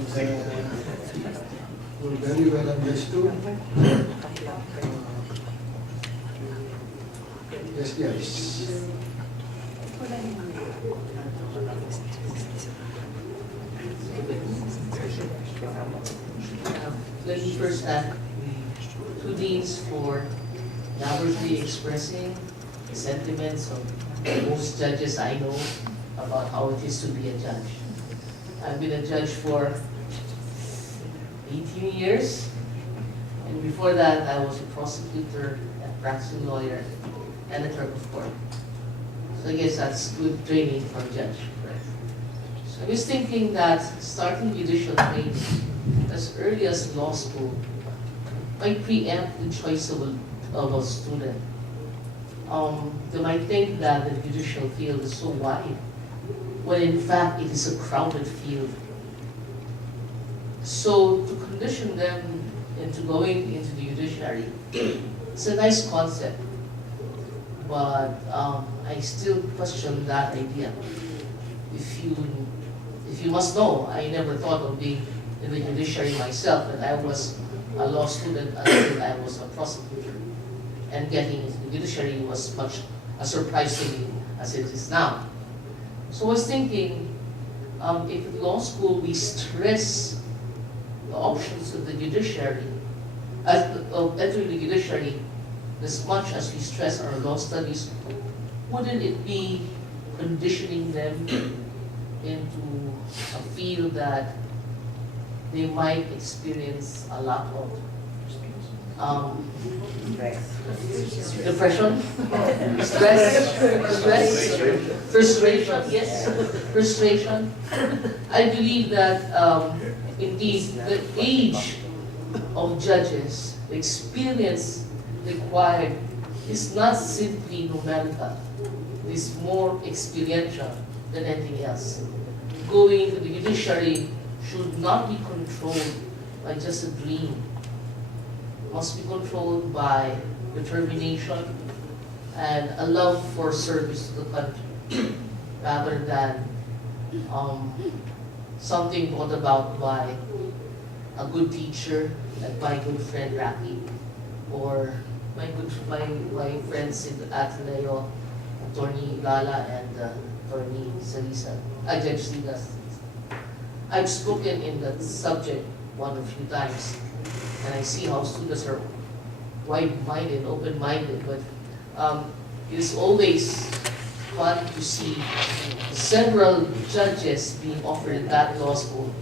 were very well understood. Yes. Let me first thank two deans for elaborately expressing the sentiments of most judges I know about how it is to be a judge. I've been a judge for 18 years, and before that I was a prosecutor, a practicing lawyer, and a clerk of court. So I guess that's good training for a judge. So I was thinking that starting judicial training as early as law school might preempt the choice of a student. They might think that the judicial field is so wide, when in fact it is a crowded field. So to condition them into going into the judiciary, it's a nice concept, but I still question that idea. If you must know, I never thought of being in the judiciary myself, and I was a law student until I was a prosecutor. And getting into the judiciary was much a surprise to me as it is now. So I was thinking, if in law school we stress the options of the judiciary, of entering the judiciary as much as we stress our law studies, wouldn't it be conditioning them into a field that they might experience a lot of depression, stress, frustration, yes, frustration. I believe that indeed the age of judges, the experience required is not simply numerical, it is more experiential than anything else. Going to the judiciary should not be controlled by just a dream. It must be controlled by determination and a love for service to the country, rather than something brought about by a good teacher, like my good friend Rocky, or my friends in the Ateneo, Attorney Lala and Attorney Salisa, Judge Silas. I've spoken in that subject one or few times, and I see how students are wide-minded, open-minded, but it is always fun to see several judges being offered in that law school.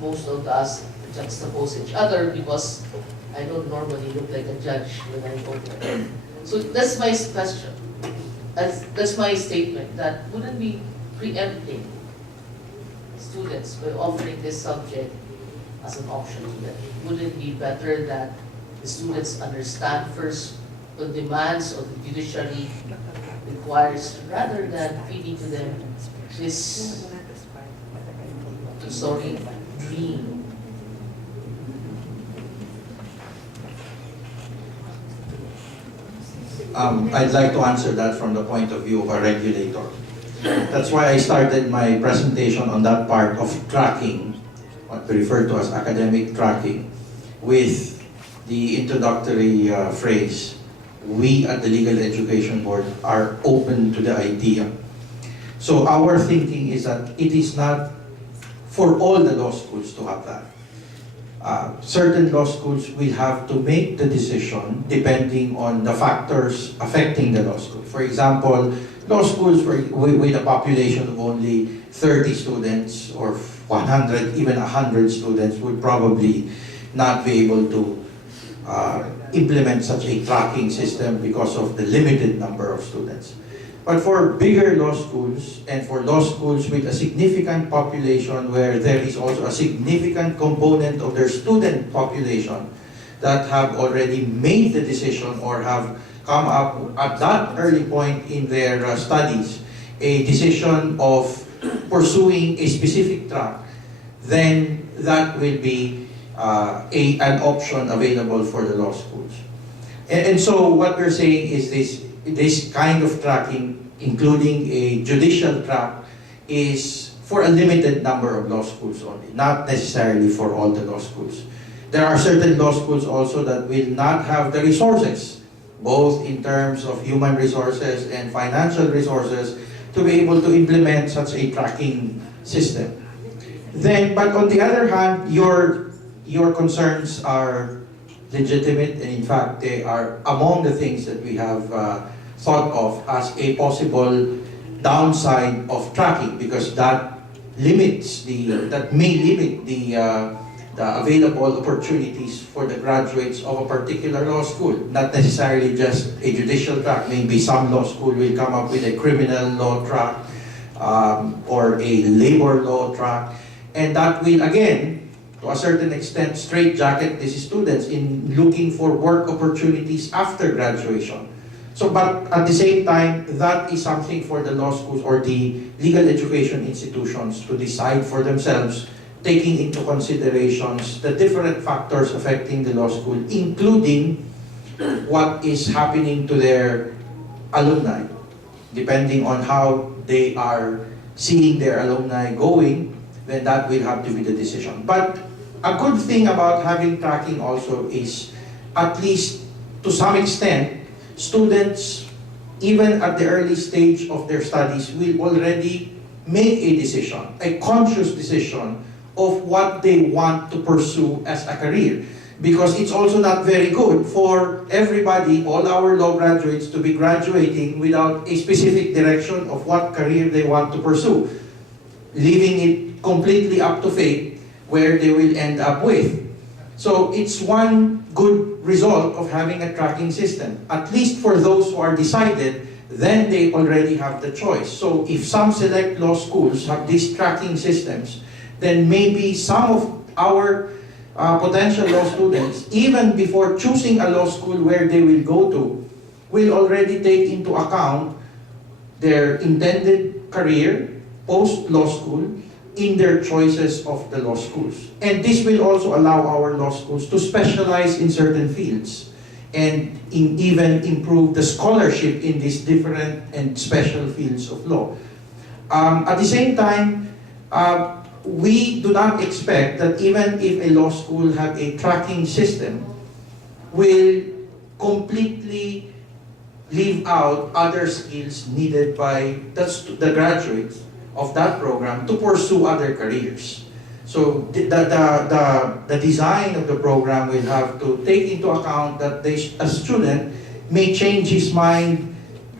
Most of us juxtapose each other because I don't normally look like a judge when I go there. So that's my question. That's my statement, that wouldn't be preempting students by offering this subject as an option to them. Wouldn't it be better that the students understand first the demands of the judiciary requires, rather than feeding to them this dream? I'd like to answer that from the point of view of a regulator. That's why I started my presentation on that part of tracking, what we refer to as academic tracking, with the introductory phrase, we at the Legal Education Board are open to the idea. So our thinking is that it is not for all the law schools to have that. Certain law schools will have to make the decision depending on the factors affecting the law school. For example, law schools with a population of only 30 students or 100, even 100 students would probably not be able to implement such a tracking system because of the limited number of students. But for bigger law schools and for law schools with a significant population where there is also a significant component of their student population that have already made the decision or have come up at that early point in their studies, a decision of pursuing a specific track, then that will be an option available for the law schools. And so what we're saying is this kind of tracking, including a judicial track, is for a limited number of law schools only, not necessarily for all the law schools. There are certain law schools also that will not have the resources, both in terms of human resources and financial resources, to be able to implement such a tracking system. Then, but on the other hand, your concerns are legitimate, and in fact, they are among the things that we have thought of as a possible downside of tracking, because that may limit the available opportunities for the graduates of a particular law school. Not necessarily just a judicial track. Maybe some law school will come up with a criminal law track or a labor law track, and that will again, to a certain extent, straitjacket these students in looking for work opportunities after graduation. So, but at the same time, that is something for the law schools or the legal education institutions to decide for themselves, taking into considerations the different factors affecting the law school, including what is happening to their alumni, depending on how they are seeing their alumni going, then that will have to be the decision. But a good thing about having tracking also is, at least to some extent, students, even at the early stage of their studies, will already make a decision, a conscious decision of what they want to pursue as a career. Because it's also not very good for everybody, all our law graduates, to be graduating without a specific direction of what career they want to pursue, leaving it completely up to fate where they will end up with. So it's one good result of having a tracking system. At least for those who are decided, then they already have the choice. So if some select law schools have these tracking systems, then maybe some of our potential law students, even before choosing a law school where they will go to, will already take into account their intended career post-law school in their choices of the law schools. And this will also allow our law schools to specialize in certain fields and even improve the scholarship in these different and special fields of law. At the same time, we do not expect that even if a law school have a tracking system, will completely leave out other skills needed by the graduates of that program to pursue other careers. So the design of the program will have to take into account that a student may change his mind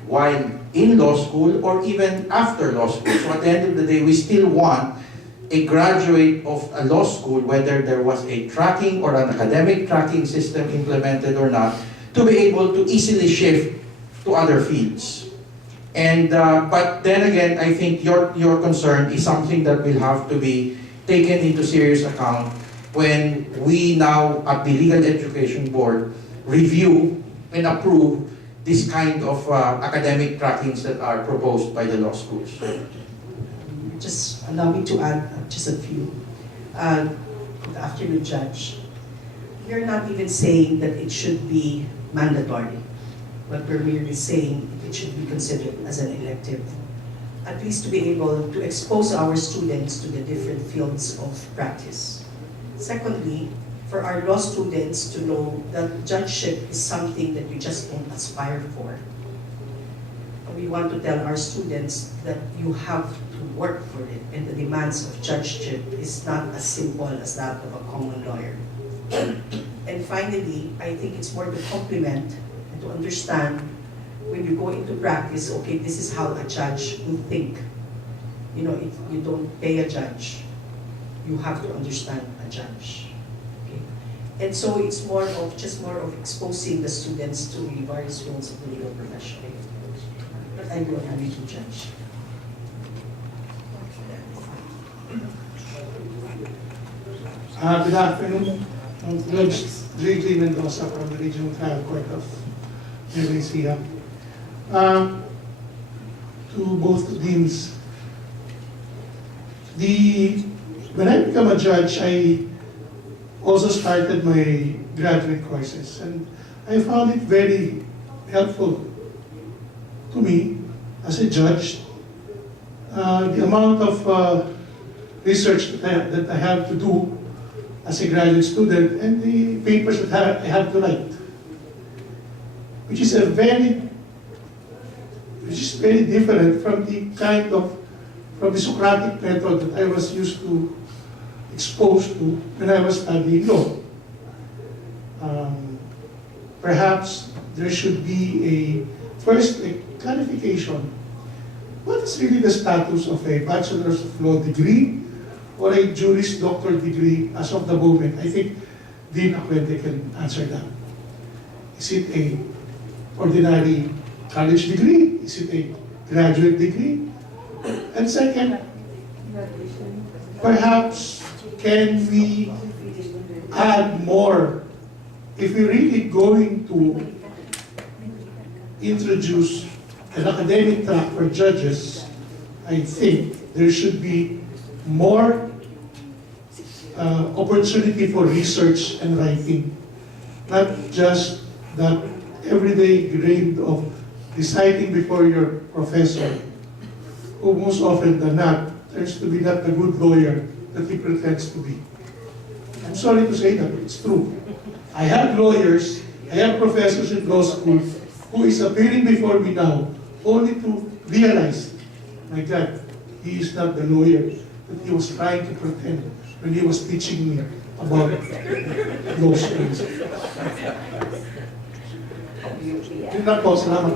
while in law school or even after law school. So at the end of the day, we still want a graduate of a law school, whether there was a tracking or an academic tracking system implemented or not, to be able to easily shift to other fields. And but then again, I think your concern is something that will have to be taken into serious account when we now at the Legal Education Board review and approve this kind of academic trackings that are proposed by the law schools. Just allow me to add just a few. Good afternoon, Judge. We're not even saying that it should be mandatory, but we're merely saying it should be considered as an elective, at least to be able to expose our students to the different fields of practice. Secondly, for our law students to know that judgeship is something that we just don't aspire for. We want to tell our students that you have to work for it, and the demands of judgeship is not as simple as that of a common lawyer. And finally, I think it's more to complement and to understand when you go into practice, okay, this is how a judge will think. You know, if you don't pay a judge, you have to understand a judge. Okay? And so it's more of exposing the students to the various fields of the legal profession. But I do agree to judge. Good afternoon. I'm Judge J.J. Mendoza from the Regional Trial Court of Nueva to both deans. When I became a judge, I also started my graduate courses, and I found it very helpful to me as a judge. The amount of research that I have to do as a graduate student and the papers that I have to write, which is very different from the the Socratic method that I was used to exposed to when I was studying law. Perhaps there should be first a clarification. What is really the status of a Bachelor's of Law degree or a Juris Doctor degree as of the moment? I think Dean Acuente can answer that. Is it a ordinary college degree? Is it a graduate degree? And second, perhaps can we add more if we're really going to introduce an academic track for judges? I think there should be more opportunity for research and writing, not just that everyday grade of reciting before your professor, who most often than not turns to be not the good lawyer that he pretends to be. I'm sorry to say that, it's true. I have lawyers, I have professors in law school who is appearing before me now only to realize, my God, he is not the lawyer that he was trying to pretend when he was teaching me about law school. Yun lang po, salamat.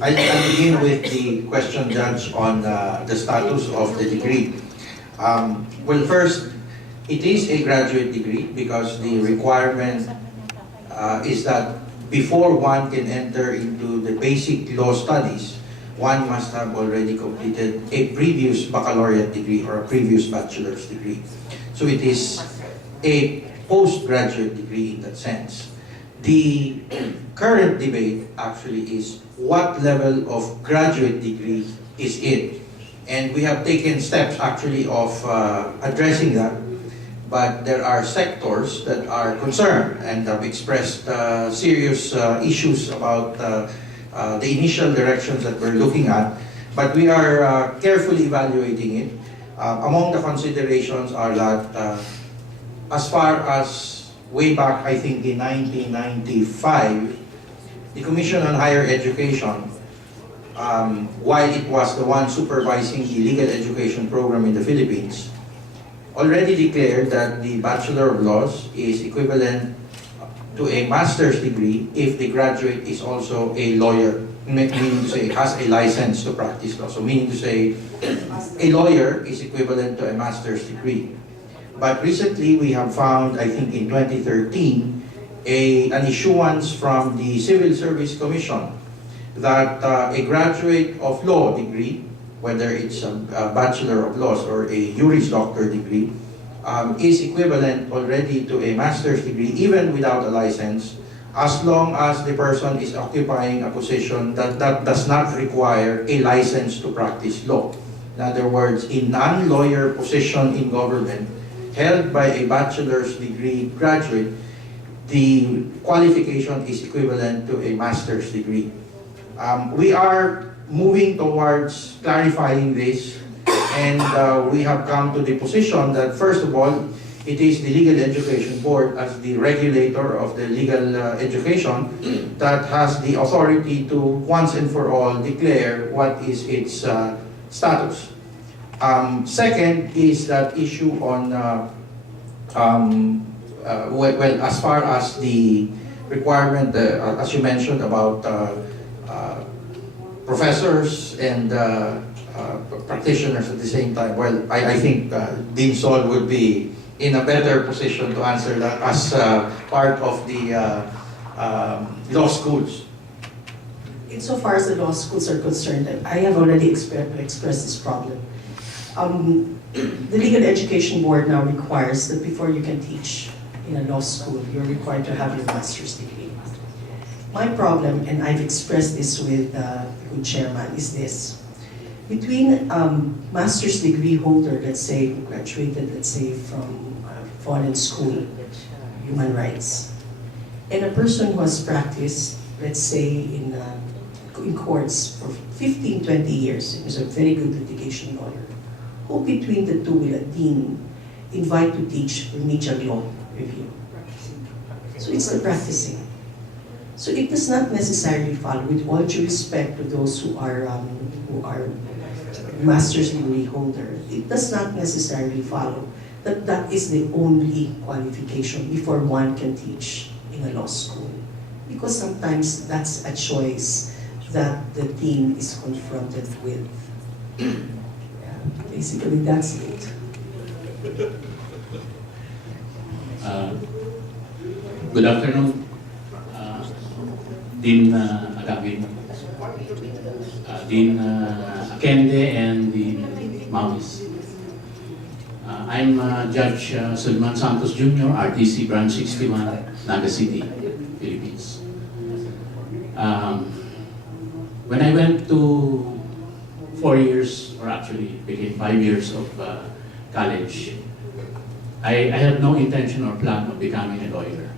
I'll begin with the question, Judge, on the status of the degree. Well, first, it is a graduate degree because the requirement is that before one can enter into the basic law studies, one must have already completed a previous baccalaureate degree or a previous bachelor's degree. So it is a postgraduate degree in that sense. The current debate actually is what level of graduate degree is it. And we have taken steps actually of addressing that, but there are sectors that are concerned and have expressed serious issues about the initial directions that we're looking at. But we are carefully evaluating it. Among the considerations are that as far as way back, I think in 1995, the Commission on Higher Education, while it was the one supervising the legal education program in the Philippines, already declared that the Bachelor of Laws is equivalent to a master's degree if the graduate is also a lawyer, meaning to say has a license to practice law. So meaning to say a lawyer is equivalent to a master's degree. But recently we have found, I think in 2013, an issuance from the Civil Service Commission that a graduate of law degree, whether it's a Bachelor of Laws or a Juris Doctor degree, is equivalent already to a master's degree even without a license, as long as the person is occupying a position that does not require a license to practice law. In other words, a non-lawyer position in government held by a bachelor's degree graduate, the qualification is equivalent to a master's degree. We are moving towards clarifying this, and we have come to the position that, first of all, it is the Legal Education Board as the regulator of the legal education that has the authority to once and for all declare what is its status. Second is that issue on, well, as far as the requirement, as you mentioned about professors and practitioners at the same time. Well, I think Dean Sol would be in a better position to answer that as part of the law schools. Insofar as the law schools are concerned, I have already expressed this problem. The Legal Education Board now requires that before you can teach in a law school, you're required to have your master's degree. My problem, and I've expressed this with the good chairman, is this. Between master's degree holder, let's say, who graduated, let's say, from foreign school, human rights, and a person who has practiced, let's say, in courts for 15, 20 years, and is a very good litigation lawyer, who between the two will a dean invite to teach remedial law review? So it's the practicing. So it does not necessarily follow, with all due respect to those who are master's degree holder, it does not necessarily follow that that is the only qualification before one can teach in a law school. Because sometimes that's a choice that the dean is confronted with. Yeah, basically that's it. Good afternoon, Dean Agapin, Dean Akende, and Dean Mauis. I'm Judge Sulman Santos Jr., RTC Branch 61, Naga City, Philippines. When I went to 4 years, or actually became 5 years of college, I had no intention or plan of becoming a lawyer.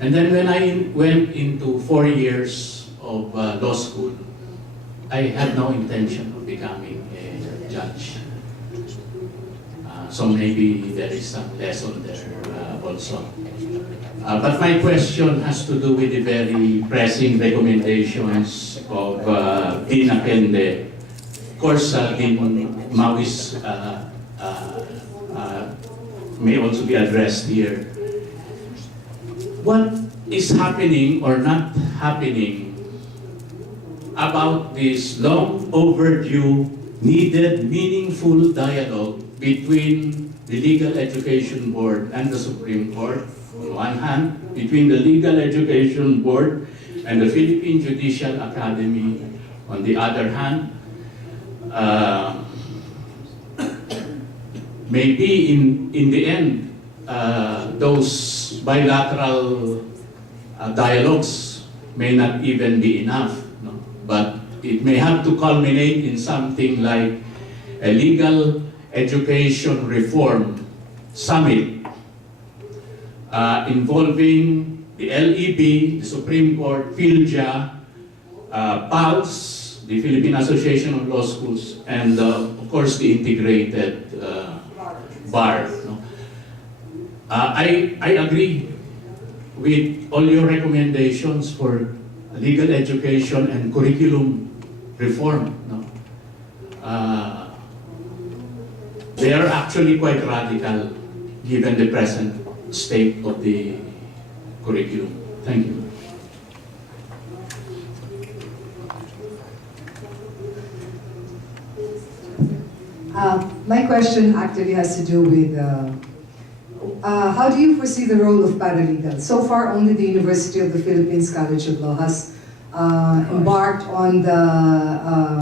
And then when I went into 4 years of law school, I had no intention of becoming a judge. So maybe there is some lesson there also. But my question has to do with the very pressing recommendations of Dean Akende. Of course, Dean Mauis may also be addressed here. What is happening or not happening about this long overdue, needed, meaningful dialogue between the Legal Education Board and the Supreme Court, on one hand, between the Legal Education Board and the Philippine Judicial Academy, on the other hand. Maybe in the end, those bilateral dialogues may not even be enough, no? But it may have to culminate in something like a legal education reform summit involving the LEB, the Supreme Court, PhilJA, PALS, the Philippine Association of Law Schools, and of course the integrated bar. No? I agree with all your recommendations for legal education and curriculum reform. No? They are actually quite radical given the present state of the curriculum. Thank you. My question actually has to do with how do you foresee the role of paralegals? So far, only the University of the Philippines College of Law has embarked on the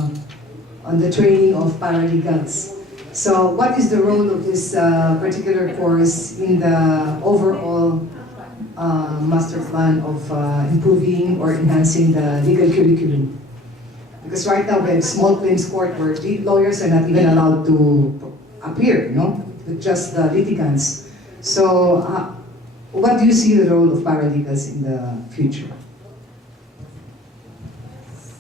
training of paralegals. So, what is the role of this particular course in the overall master plan of improving or enhancing the legal curriculum? Because right now we have small claims court where lawyers are not even allowed to appear, with just the litigants. So, what do you see the role of paralegals in the future?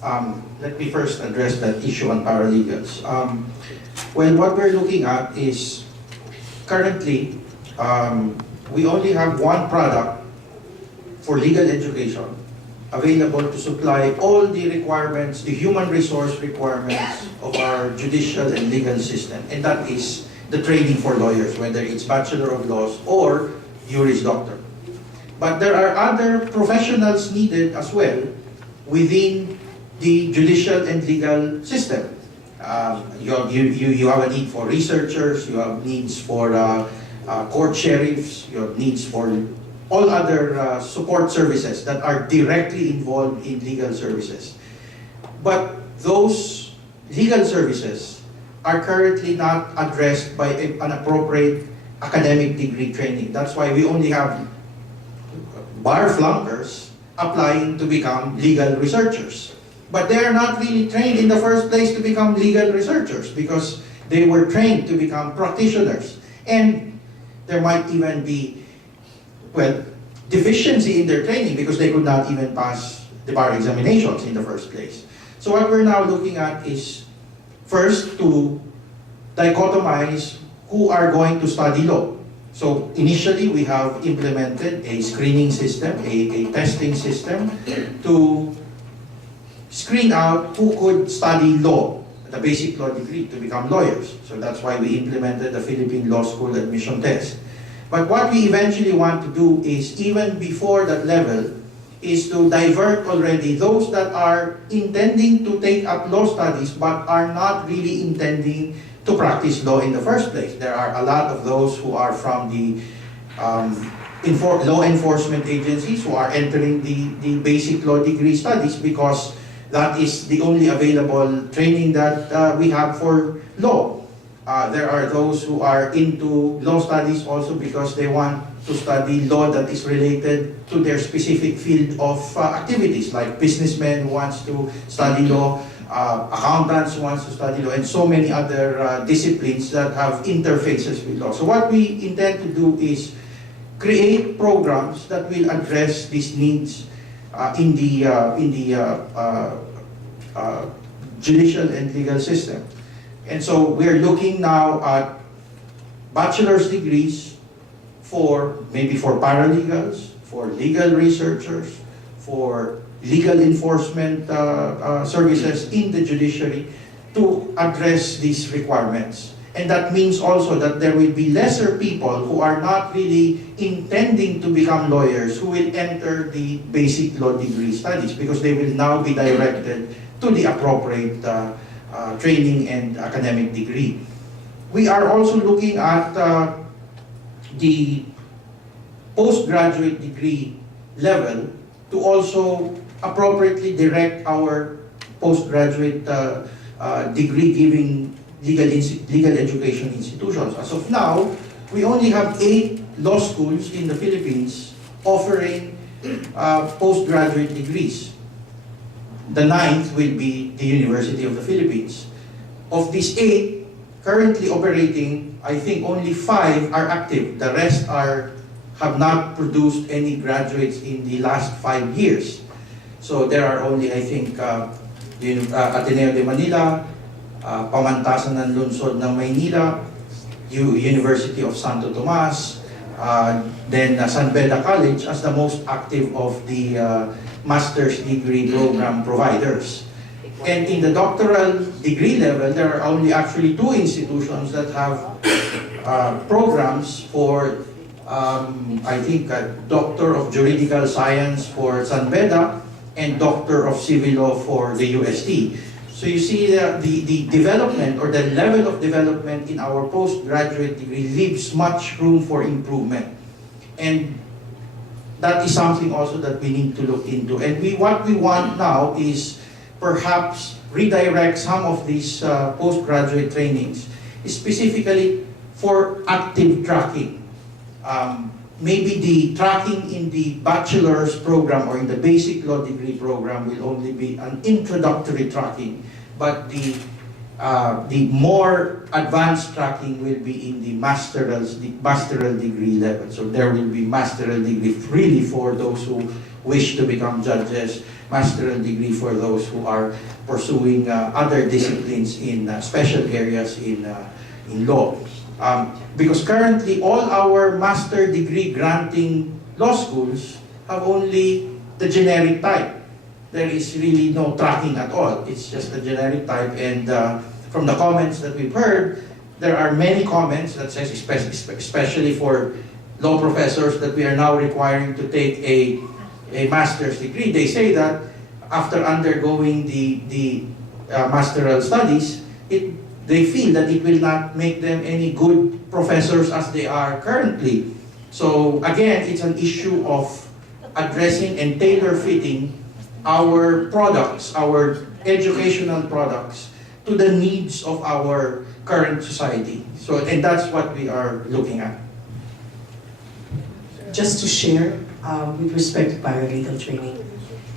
Let me first address that issue on paralegals. Well, what we're looking at is currently we only have one product for legal education available to supply all the requirements, the human resource requirements of our judicial and legal system, and that is the training for lawyers, whether it's Bachelor of Laws or Juris Doctor. But there are other professionals needed as well within the judicial and legal system. You have a need for researchers, you have needs for court sheriffs, you have needs for all other support services that are directly involved in legal services. But those legal services are currently not addressed by an appropriate academic degree training. That's why we only have bar flunkers applying to become legal researchers. But they are not really trained in the first place to become legal researchers because they were trained to become practitioners. And there might even be, well, deficiency in their training because they could not even pass the bar examinations in the first place. So what we're now looking at is first to dichotomize who are going to study law. So initially we have implemented a screening system, a testing system to screen out who could study law, the basic law degree, to become lawyers. So that's why we implemented the Philippine Law School admission test. But what we eventually want to do is, even before that level, is to divert already those that are intending to take up law studies but are not really intending to practice law in the first place. There are a lot of those who are from the law enforcement agencies who are entering the basic law degree studies because that is the only available training that we have for law. There are those who are into law studies also because they want to study law that is related to their specific field of activities, like businessmen who wants to study law, accountants who wants to study law, and so many other disciplines that have interfaces with law. So what we intend to do is create programs that will address these needs in the judicial and legal system. And so we're looking now at bachelor's degrees maybe for paralegals, for legal researchers, for legal enforcement services in the judiciary to address these requirements. And that means also that there will be lesser people who are not really intending to become lawyers who will enter the basic law degree studies because they will now be directed to the appropriate training and academic degree. We are also looking at the postgraduate degree level to also appropriately direct our postgraduate degree giving legal education institutions. As of now, we only have 8 law schools in the Philippines offering postgraduate degrees. The 9th will be the University of the Philippines. Of these 8 currently operating, I think only 5 are active. The rest have not produced any graduates in the last 5 years. So there are only, I think, Ateneo de Manila, Pamantasan ng Lungsod ng Maynila, University of Santo Tomas, then San Beda College as the most active of the master's degree program providers. And in the doctoral degree level, there are only actually 2 institutions that have programs for, I think, Doctor of Juridical Science for San Beda and Doctor of Civil Law for the UST. So you see the development or the level of development in our postgraduate degree leaves much room for improvement. And that is something also that we need to look into. And what we want now is perhaps redirect some of these postgraduate trainings specifically for active tracking. Maybe the tracking in the bachelor's program or in the basic law degree program will only be an introductory tracking, but the more advanced tracking will be in the masteral degree level. So there will be masteral degree really for those who wish to become judges, masteral degree for those who are pursuing other disciplines in special areas in law. Because currently all our master degree granting law schools have only the generic type. There is really no tracking at all. It's just a generic type, and from the comments that we've heard, there are many comments that says, especially for law professors, that we are now requiring to take a master's degree. They say that after undergoing the masteral studies, they feel that it will not make them any good professors as they are currently. So again, it's an issue of addressing and tailor-fitting our products, our educational products, to the needs of our current society. So, and that's what we are looking at. Just to share, with respect to paralegal training,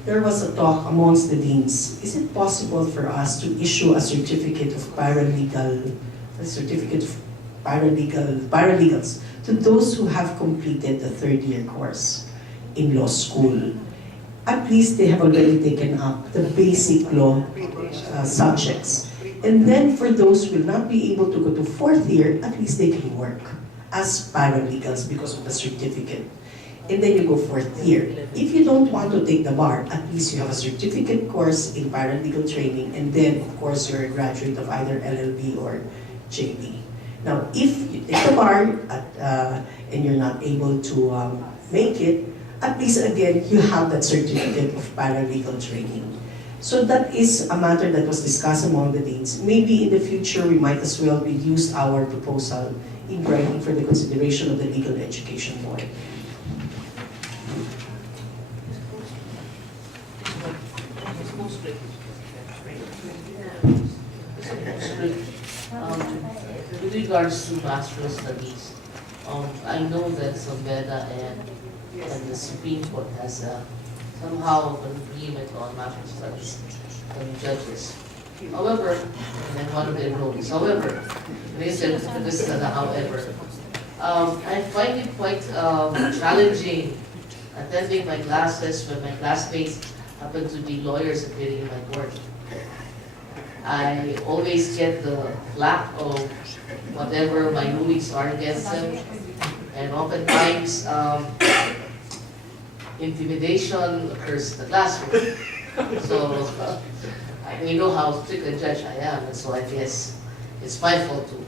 there was a talk amongst the deans. Is it possible for us to issue a certificate of paralegals to those who have completed the 3rd-year course in law school? At least they have already taken up the basic law subjects. And then for those who will not be able to go to 4th year, at least they can work as paralegals because of the certificate. And then you go 4th year. If you don't want to take the bar, at least you have a certificate course in paralegal training, and then of course you're a graduate of either LLB or JD. Now, if you take the bar and you're not able to make it, at least again, you have that certificate of paralegal training. So that is a matter that was discussed among the deans. Maybe in the future, we might as well reduce our proposal in writing for the consideration of the Legal Education Board. With regards to master's studies, I know that San Beda and the Supreme Court has somehow an agreement on master's studies and judges. However, and then one of their rules. However, they said this is however. I find it quite challenging attending my classes when my classmates happen to be lawyers appearing in my court. I always get the flack of whatever my rulings are against them, and oftentimes intimidation occurs in the classroom. So I know how strict a judge I am, and so I guess it's my fault too.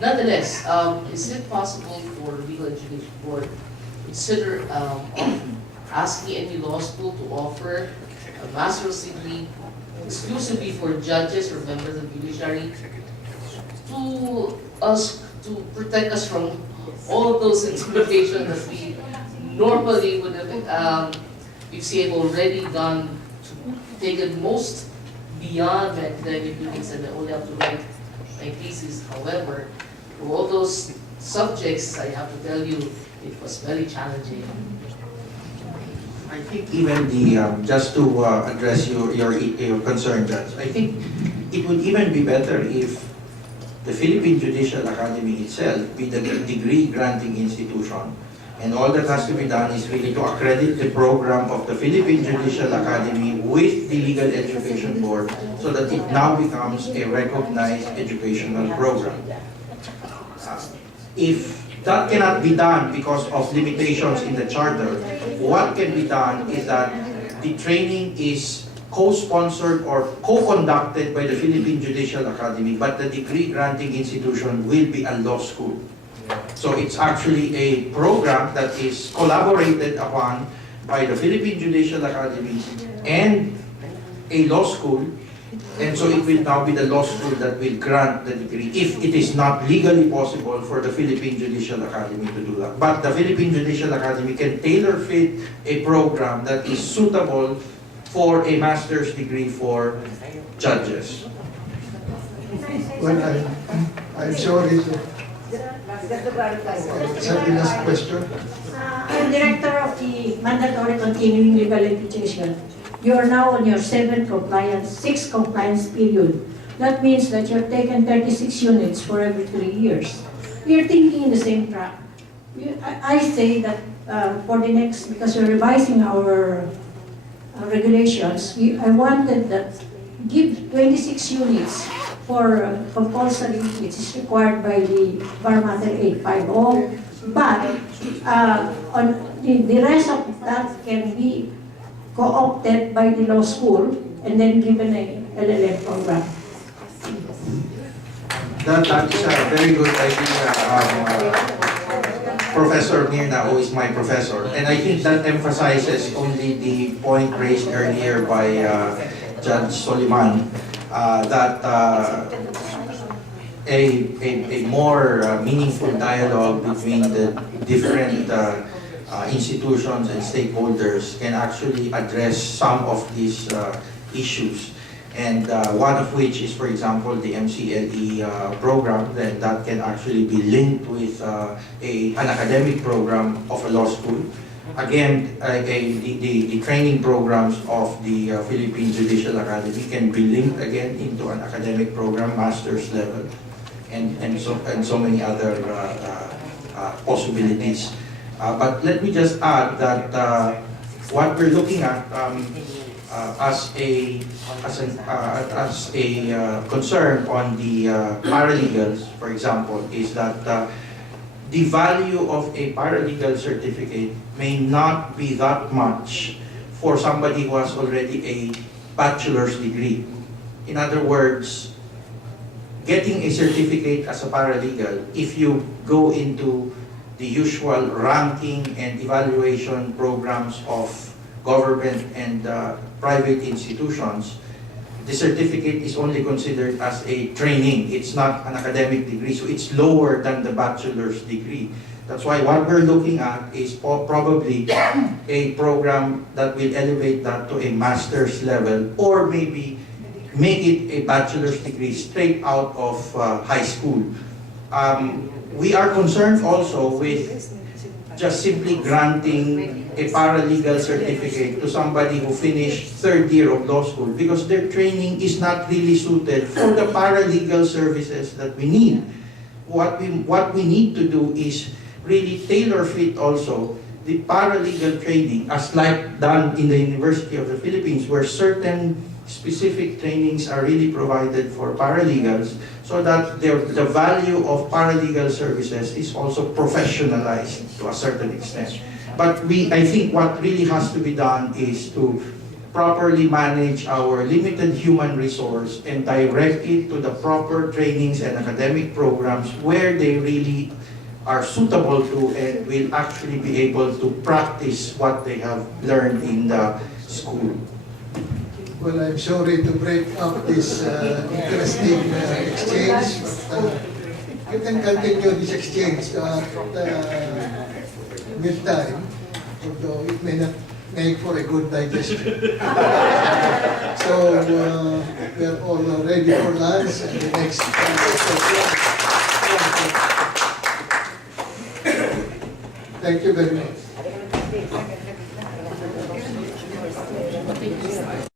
Nonetheless, is it possible for the Legal Education Board to consider asking any law school to offer a master's degree exclusively for judges or members of the judiciary to protect us from all of those intimidations that we normally would have, we've seen already done to take it most beyond my academic duties, and I only have to write my thesis. However, for all those subjects, I have to tell you, it was very challenging. I think even the, just to address your concern, Judge, I think it would even be better if the Philippine Judicial Academy itself be the degree granting institution And all that has to be done is really to accredit the program of the Philippine Judicial Academy with the Legal Education Board so that it now becomes a recognized educational program. If that cannot be done because of limitations in the charter, what can be done is that the training is co-sponsored or co-conducted by the Philippine Judicial Academy, but the degree granting institution will be a law school. So it's actually a program that is collaborated upon by the Philippine Judicial Academy and a law school, and so it will now be the law school that will grant the degree if it is not legally possible for the Philippine Judicial Academy to do that. But the Philippine Judicial Academy can tailor-fit a program that is suitable for a master's degree for judges. Well, I'm sorry to accept the last question. I'm Director of the Mandatory Continuing Legal Education. You are now on your 6th compliance period. That means that you have taken 36 units for every 3 years. We are thinking in the same track. I say that for the next, because we're revising our regulations, I wanted that give 26 units for compulsory, which is required by the Bar Matter 850, but on the rest of that can be co-opted by the law school and then given a LLM program. That is a very good idea. Professor Mirna, who is my professor, and I think that emphasizes only the point raised earlier by Judge Soliman, that a more meaningful dialogue between the different institutions and stakeholders can actually address some of these issues. And one of which is, for example, the MCLE program, then that can actually be linked with an academic program of a law school. Again, the training programs of the Philippine Judicial Academy can be linked again into an academic program, master's level, and so many other possibilities. But let me just add that what we're looking at as a concern on the paralegals, for example, is that the value of a paralegal certificate may not be that much for somebody who has already a bachelor's degree. In other words, getting a certificate as a paralegal, if you go into the usual ranking and evaluation programs of government and private institutions, the certificate is only considered as a training. It's not an academic degree, so it's lower than the bachelor's degree. That's why what we're looking at is probably a program that will elevate that to a master's level, or maybe make it a bachelor's degree straight out of high school. We are concerned also with just simply granting a paralegal certificate to somebody who finished 3rd year of law school, because their training is not really suited for the paralegal services that we need. What we need to do is really tailor fit also the paralegal training, as like done in the University of the Philippines, where certain specific trainings are really provided for paralegals, so that the value of paralegal services is also professionalized to a certain extent. But I think what really has to be done is to properly manage our limited human resource and direct it to the proper trainings and academic programs where they really are suitable to and will actually be able to practice what they have learned in the school. Well, I'm sorry to break up this interesting exchange, but you can continue this exchange mid-time, although it may not make for a good digestion. So we're all ready for lunch, and the next Thank you very much.